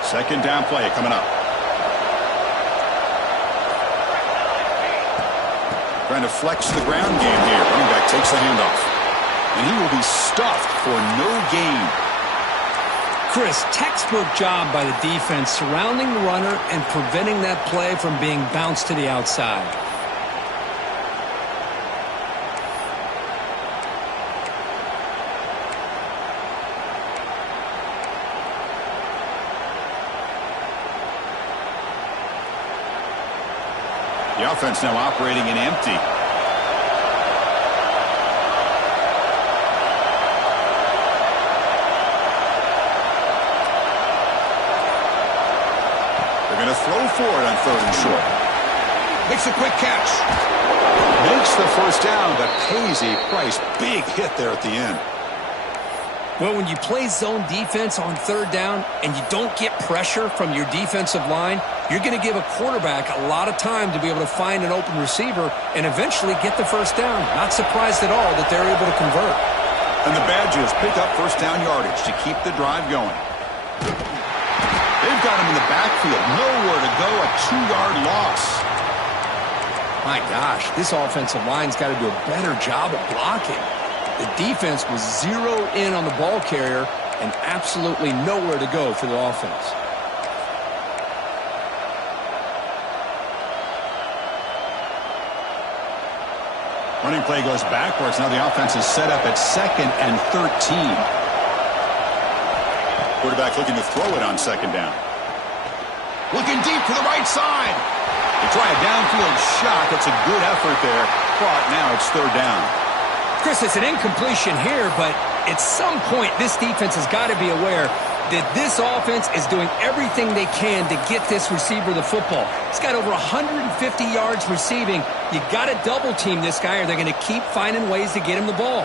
Second down play coming up. Trying to flex the ground game here. Running back takes the handoff. And he will be stuffed for no gain. Chris, textbook job by the defense surrounding the runner and preventing that play from being bounced to the outside. The offense now operating in empty. They're going to throw for it on third and short. Makes a quick catch. Makes the first down, but pays a price. Big hit there at the end. Well, when you play zone defense on third down and you don't get pressure from your defensive line, you're going to give a quarterback a lot of time to be able to find an open receiver and eventually get the first down. Not surprised at all that they're able to convert. And the Badgers pick up first down yardage to keep the drive going. They've got him in the backfield. Nowhere to go. A 2-yard loss. My gosh, this offensive line's got to do a better job of blocking. The defense was zeroed in on the ball carrier and absolutely nowhere to go for the offense. Running play goes backwards. Now the offense is set up at 2nd and 13. Quarterback looking to throw it on second down. Looking deep to the right side. They try a downfield shot. That's a good effort there. But now it's third down. Chris, it's an incompletion here, but at some point this defense has got to be aware that this offense is doing everything they can to get this receiver the football. He's got over 150 yards receiving. You got to double team this guy or they're going to keep finding ways to get him the ball.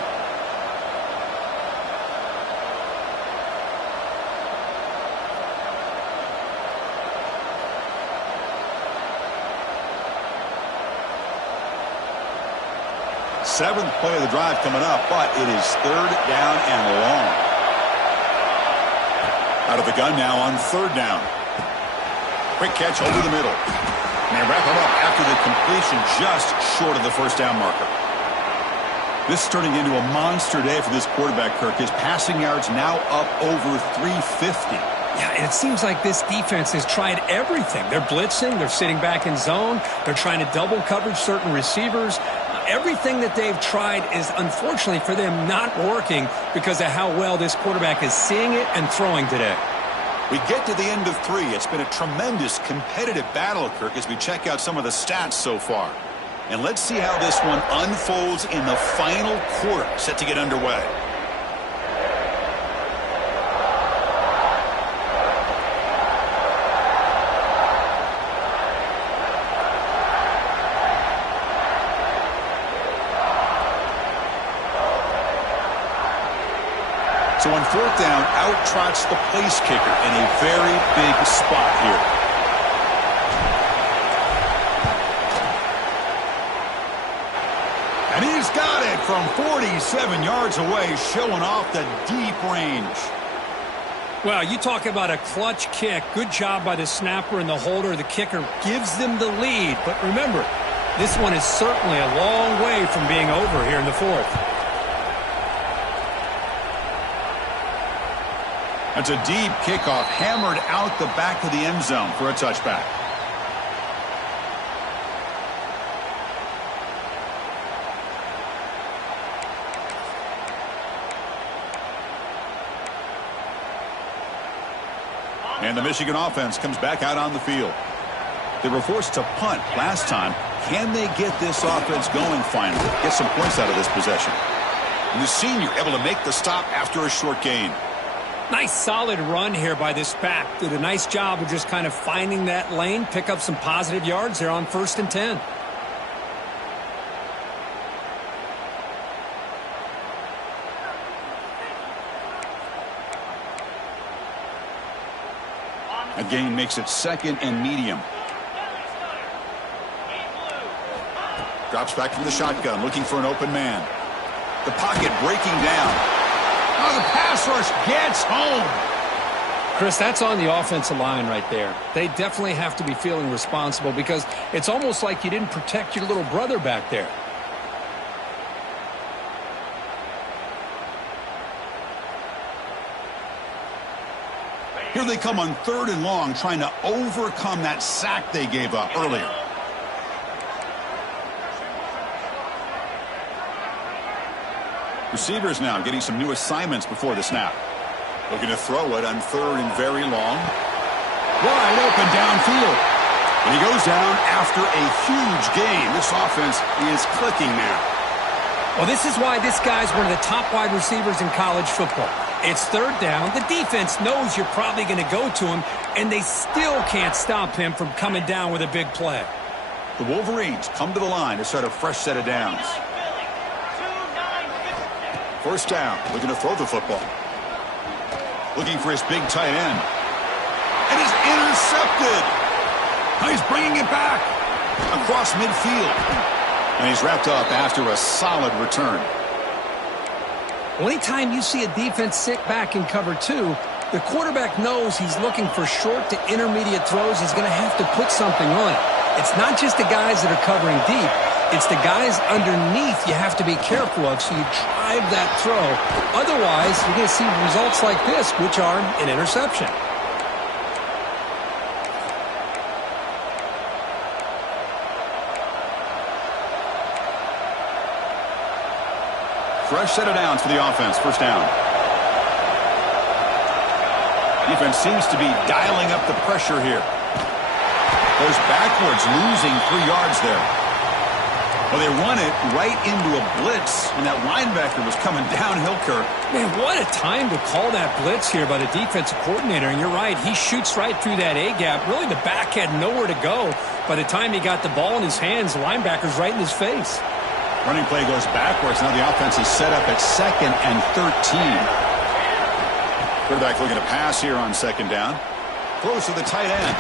Seventh play of the drive coming up, but it is third down and long. Out of the gun now on third down. Quick catch over the middle. And they wrap him up after the completion just short of the first down marker. This is turning into a monster day for this quarterback, Kirk. His passing yards now up over 350. Yeah, and it seems like this defense has tried everything. They're blitzing. They're sitting back in zone. They're trying to double coverage certain receivers. Everything that they've tried is, unfortunately for them, not working because of how well this quarterback is seeing it and throwing today. We get to the end of 3. It's been a tremendous competitive battle, Kirk, as we check out some of the stats so far. And let's see how this one unfolds in the final quarter, set to get underway. So on fourth down, out trots the place kicker in a very big spot here. And he's got it from 47 yards away, showing off the deep range. Well, you talk about a clutch kick. Good job by the snapper and the holder. The kicker gives them the lead. But remember, this one is certainly a long way from being over here in the fourth. That's a deep kickoff, hammered out the back of the end zone for a touchback. And the Michigan offense comes back out on the field. They were forced to punt last time. Can they get this offense going finally? Get some points out of this possession. And the senior able to make the stop after a short gain. Nice solid run here by this back. Did a nice job of just kind of finding that lane, pick up some positive yards there on 1st and 10. A gain makes it 2nd and medium. Drops back from the shotgun, looking for an open man. The pocket breaking down. Oh, the pass rush gets home. Chris, that's on the offensive line right there. They definitely have to be feeling responsible because it's almost like you didn't protect your little brother back there. Here they come on 3rd and long, trying to overcome that sack they gave up earlier. Receivers now getting some new assignments before the snap. Looking to throw it on 3rd and very long. Wide open downfield. And he goes down after a huge gain. This offense is clicking now. Well, this is why this guy's one of the top wide receivers in college football. It's 3rd down. The defense knows you're probably going to go to him, and they still can't stop him from coming down with a big play. The Wolverines come to the line to start a fresh set of downs. 1st down, looking to throw the football. Looking for his big tight end. And he's intercepted. Now he's bringing it back across midfield. And he's wrapped up after a solid return. Well, anytime you see a defense sit back in cover 2, the quarterback knows he's looking for short to intermediate throws. He's going to have to put something on it. It's not just the guys that are covering deep. It's the guys underneath you have to be careful of, so you drive that throw. Otherwise, you're going to see results like this, which are an interception. Fresh set of downs for the offense. 1st down. Defense seems to be dialing up the pressure here. Goes backwards, losing 3 yards there. Well, they run it right into a blitz, and that linebacker was coming downhill, Kirk. Man, what a time to call that blitz here by the defensive coordinator. And you're right, he shoots right through that A-gap. Really, the back had nowhere to go. By the time he got the ball in his hands, the linebacker's right in his face. Running play goes backwards. Now the offense is set up at 2nd and 13. Quarterback looking to pass here on 2nd down. Throws to the tight end.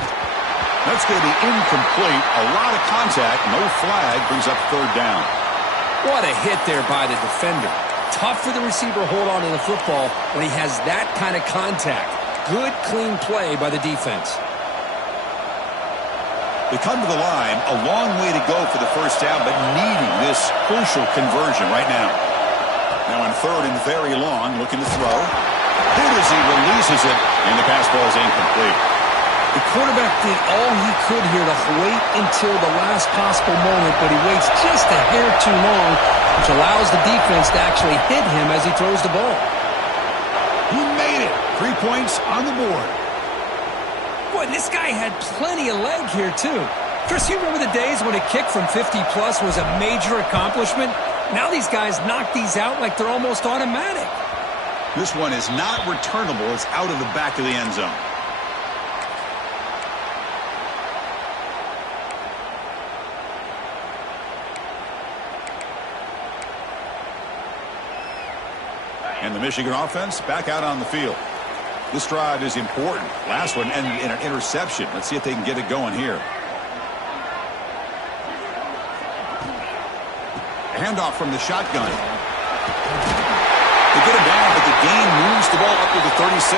That's going to be incomplete. A lot of contact. No flag. Brings up 3rd down. What a hit there by the defender. Tough for the receiver to hold on to the football when he has that kind of contact. Good, clean play by the defense. They come to the line. A long way to go for the 1st down, but needing this crucial conversion right now. Now in 3rd and very long, looking to throw. Good as he releases it, and the pass ball is incomplete. The quarterback did all he could here to wait until the last possible moment, but he waits just a hair too long, which allows the defense to actually hit him as he throws the ball. He made it. 3 points on the board. Boy, this guy had plenty of leg here, too. Chris, you remember the days when a kick from 50-plus was a major accomplishment? Now these guys knock these out like they're almost automatic. This one is not returnable. It's out of the back of the end zone. And the Michigan offense back out on the field. This drive is important. Last one ended in an interception. Let's see if they can get it going here. Handoff from the shotgun. They get it down, but the gain moves the ball up to the 36.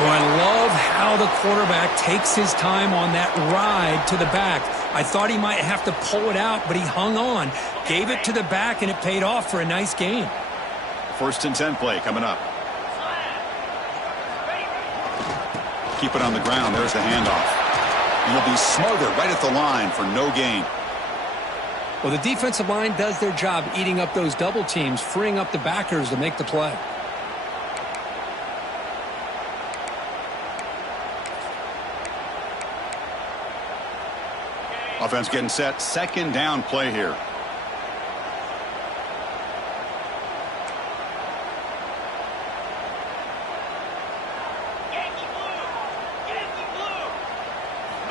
Boy, I love how the quarterback takes his time on that ride to the back. I thought he might have to pull it out, but he hung on. Gave it to the back, and it paid off for a nice gain. 1st and 10 play coming up. Keep it on the ground. There's the handoff. And he'll be smothered right at the line for no gain. Well, the defensive line does their job eating up those double teams, freeing up the backers to make the play. Offense getting set. Second down play here. Yankee blue! Yankee blue!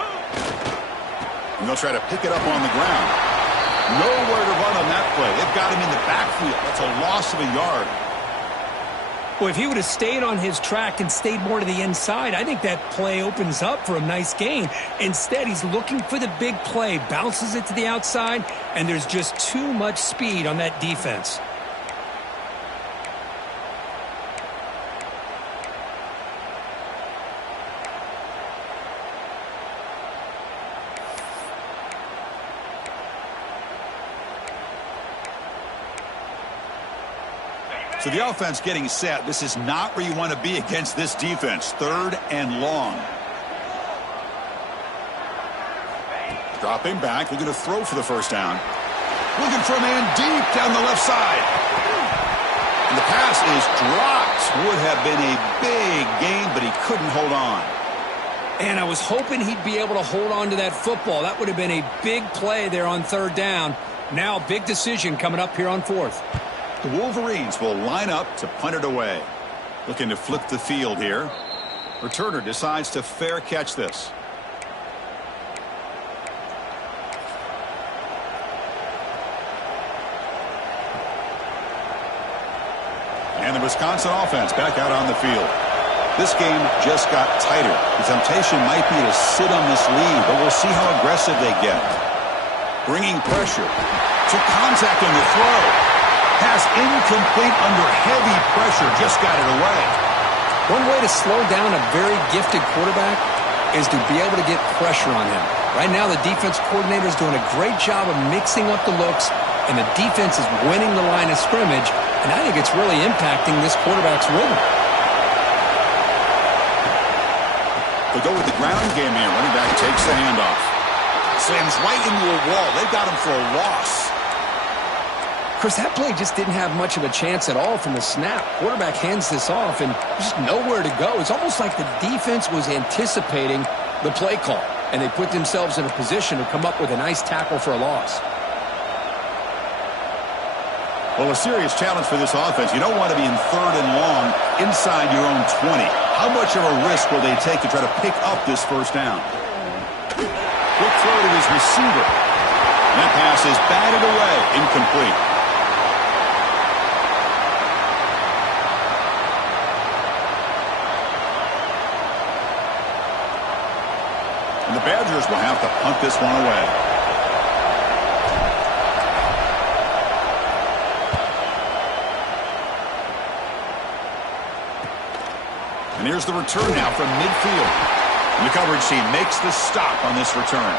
Move! And they'll try to pick it up on the ground. Nowhere to run on that play. They've got him in the backfield. That's a loss of a yard. Well, if he would have stayed on his track and stayed more to the inside, I think that play opens up for a nice gain. Instead, he's looking for the big play, bounces it to the outside, and there's just too much speed on that defense. So the offense getting set. This is not where you want to be against this defense. Third and long. Dropping back. Looking to throw for the first down. Looking for a man deep down the left side. And the pass is dropped. Would have been a big gain, but he couldn't hold on. And I was hoping he'd be able to hold on to that football. That would have been a big play there on third down. Now, big decision coming up here on fourth. The Wolverines will line up to punt it away. Looking to flip the field here. Returner decides to fair catch this. And the Wisconsin offense back out on the field. This game just got tighter. The temptation might be to sit on this lead, but we'll see how aggressive they get. Bringing pressure. Took contact on the throw. Pass incomplete under heavy pressure. Just got it away. One way to slow down a very gifted quarterback is to be able to get pressure on him. Right now, the defense coordinator is doing a great job of mixing up the looks, and the defense is winning the line of scrimmage, and I think it's really impacting this quarterback's rhythm. They go with the ground game here. Running back takes the handoff. Slams right into a wall. They've got him for a loss. Chris, that play just didn't have much of a chance at all from the snap. Quarterback hands this off, and just nowhere to go. It's almost like the defense was anticipating the play call, and they put themselves in a position to come up with a nice tackle for a loss. Well, a serious challenge for this offense. You don't want to be in third and long inside your own 20. How much of a risk will they take to try to pick up this first down? Quick throw to his receiver. And that pass is batted away, incomplete. And the Badgers will have to punt this one away. And here's the return now from midfield. And the coverage team makes the stop on this return.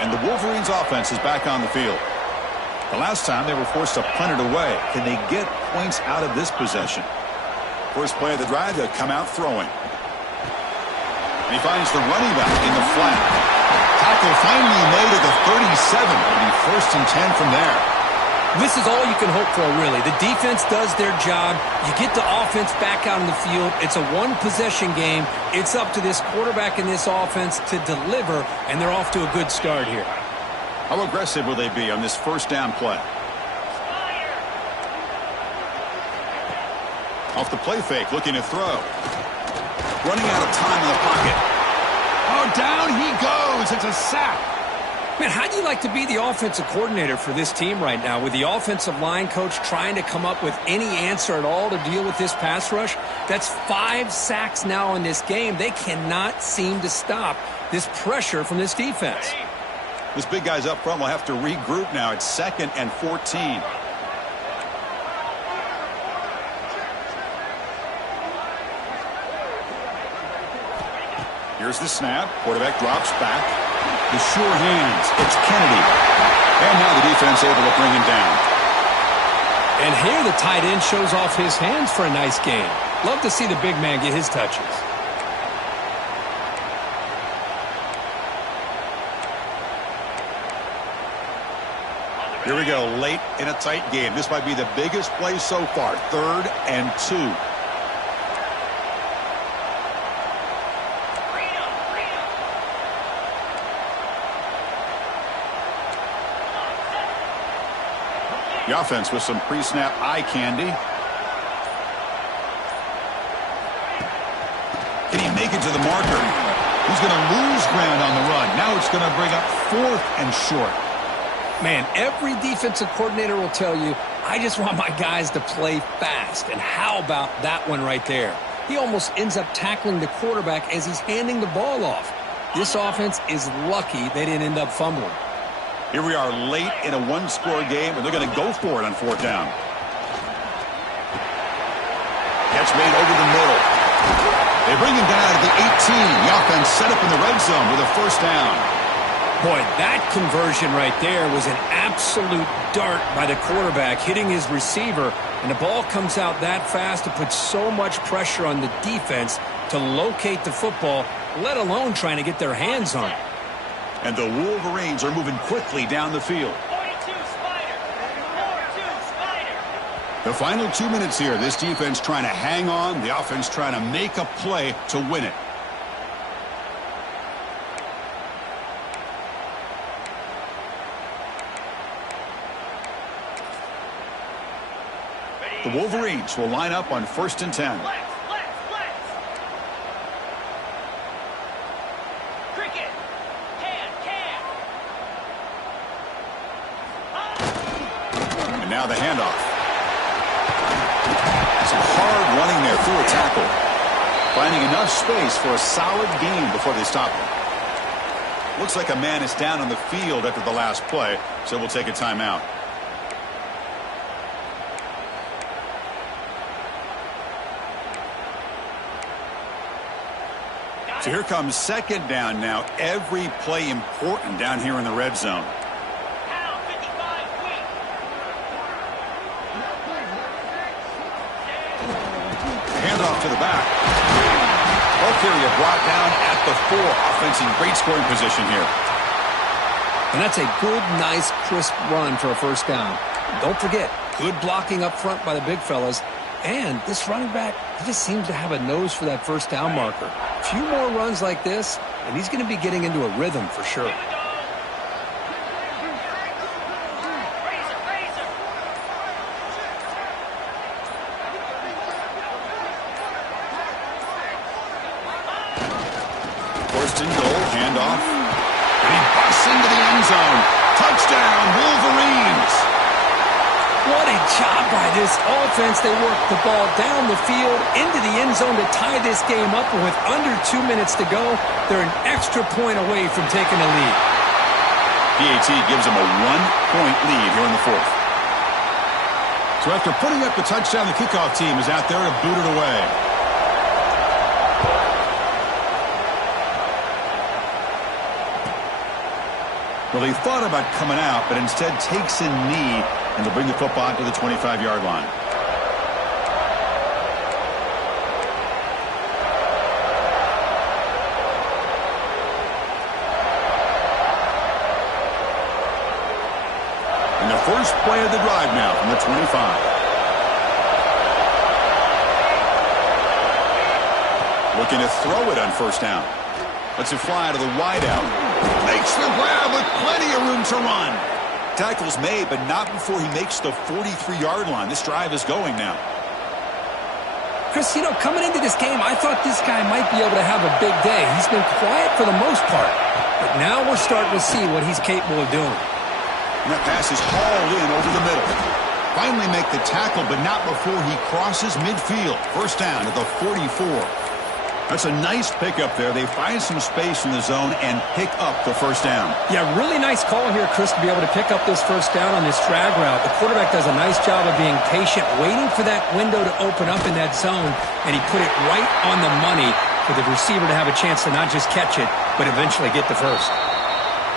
And the Wolverines offense is back on the field. The last time they were forced to punt it away. Can they get points out of this possession? First play of the drive, they'll come out throwing. And he finds the running back in the flat. Tackle finally made at the 37. It'll be 1st and 10 from there. This is all you can hope for, really. The defense does their job. You get the offense back out on the field. It's a one-possession game. It's up to this quarterback and this offense to deliver, and they're off to a good start here. How aggressive will they be on this first down play? Off the play fake, looking to throw. Running out of time in the pocket. Oh, down he goes. It's a sack. Man, how do you like to be the offensive coordinator for this team right now with the offensive line coach trying to come up with any answer at all to deal with this pass rush? That's 5 sacks now in this game. They cannot seem to stop this pressure from this defense. This big guy's up front will have to regroup now. It's 2nd and 14. Here's the snap. Quarterback drops back. The sure hands. It's Kennedy. And now the defense able to bring him down. And here the tight end shows off his hands for a nice gain. Love to see the big man get his touches. Here we go, late in a tight game. This might be the biggest play so far. 3rd and 2. The offense with some pre-snap eye candy. Can he make it to the marker? He's going to lose ground on the run. Now it's going to bring up 4th and short. Man, every defensive coordinator will tell you, I just want my guys to play fast. And how about that one right there? He almost ends up tackling the quarterback as he's handing the ball off. This offense is lucky they didn't end up fumbling. Here we are late in a one-score game, and they're going to go for it on 4th down. Catch made over the middle. They bring him down at the 18. The offense set up in the red zone with a 1st down. Boy, that conversion right there was an absolute dart by the quarterback, hitting his receiver, and the ball comes out that fast to put so much pressure on the defense to locate the football, let alone trying to get their hands on it. And the Wolverines are moving quickly down the field. 42 Spider. 42 Spider. The final 2 minutes here. This defense trying to hang on. The offense trying to make a play to win it. The Wolverines will line up on 1st and 10. Flex. Cricket. Can. And now the handoff. Some hard running there through a tackle. Finding enough space for a solid gain before they stop him. Looks like a man is down on the field after the last play, so we'll take a timeout. So here comes 2nd down now. Every play important down here in the red zone. Pound 55 weak. Handoff to the back. Ball carrier brought down at the 4. Offense in great scoring position here. And that's a good, nice, crisp run for a 1st down. Don't forget, good blocking up front by the big fellas. And this running back, he just seems to have a nose for that 1st down marker. A few more runs like this, and he's going to be getting into a rhythm for sure. Razor. 1st and goal, handoff. And he busts into the end zone. Touchdown, Wolverines. What a job by this offense. They worked the ball down the field into the end zone to tie this game up. And with under 2 minutes to go, they're an extra point away from taking the lead. PAT gives them a 1-point lead here in the 4th. So after putting up the touchdown, the kickoff team is out there to boot it away. Well, he thought about coming out, but instead takes a knee, and they'll bring the football to the 25-yard line. And the first play of the drive now from the 25. Looking to throw it on 1st down. Lets it fly to the wideout. Makes the grab with plenty of room to run. Tackle's made, but not before he makes the 43-yard line. This drive is going now. Chris, you know, coming into this game, I thought this guy might be able to have a big day. He's been quiet for the most part. But now we're starting to see what he's capable of doing. And that pass is hauled in over the middle. Finally make the tackle, but not before he crosses midfield. 1st down at the 44. That's a nice pickup there. They find some space in the zone and pick up the 1st down. Yeah, really nice call here, Chris, to be able to pick up this 1st down on this drag route. The quarterback does a nice job of being patient, waiting for that window to open up in that zone, and he put it right on the money for the receiver to have a chance to not just catch it, but eventually get the 1st.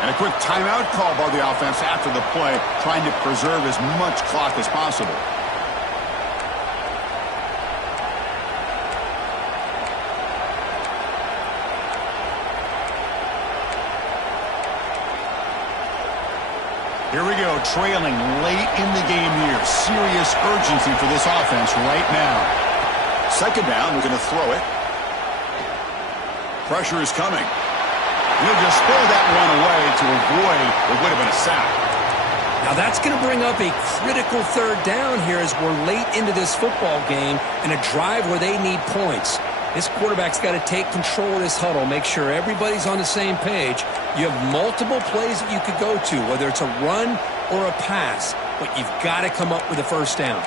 And a quick timeout call by the offense after the play, trying to preserve as much clock as possible. Here we go, trailing late in the game here. Serious urgency for this offense right now. Second down, we're going to throw it. Pressure is coming. He'll just throw that one away to avoid what would have been a sack. Now that's going to bring up a critical third down here as we're late into this football game and a drive where they need points. This quarterback's got to take control of this huddle, make sure everybody's on the same page. You have multiple plays that you could go to, whether it's a run or a pass, but you've got to come up with a first down.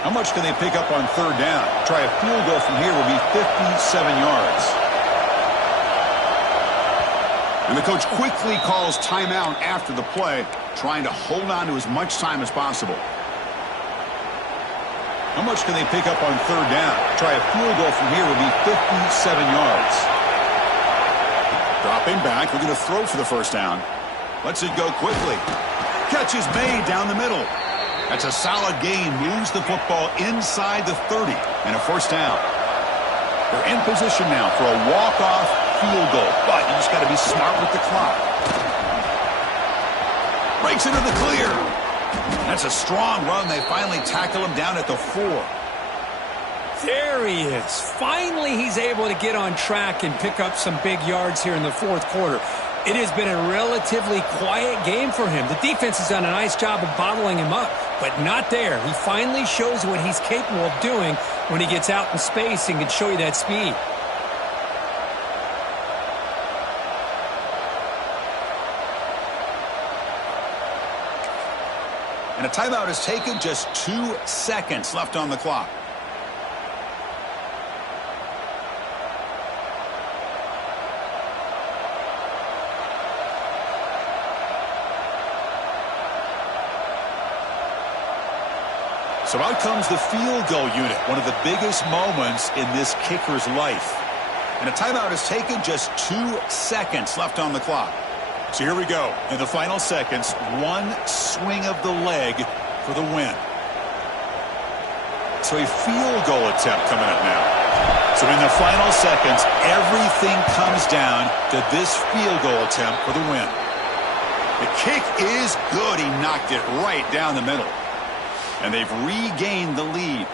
How much can they pick up on third down? Try a field goal from here will be 57 yards. And the coach quickly calls timeout after the play, trying to hold on to as much time as possible. How much can they pick up on third down? Try a field goal from here will be 57 yards. Dropping back, we're going to throw for the first down. Lets it go quickly. Catch is made down the middle. That's a solid gain, moves the football inside the 30, and a first down. They're in position now for a walk-off field goal, but you just got to be smart with the clock. Breaks into the clear. That's a strong run. They finally tackle him down at the 4. There he is. Finally, he's able to get on track and pick up some big yards here in the fourth quarter. It has been a relatively quiet game for him. The defense has done a nice job of bottling him up, but not there. He finally shows what he's capable of doing when he gets out in space and can show you that speed. And a timeout is taken, just 2 seconds left on the clock. So out comes the field goal unit, one of the biggest moments in this kicker's life. And a timeout is taken, just 2 seconds left on the clock. So here we go. In the final seconds, one swing of the leg for the win. So a field goal attempt coming up now. So in the final seconds, everything comes down to this field goal attempt for the win. The kick is good. He knocked it right down the middle. And they've regained the lead.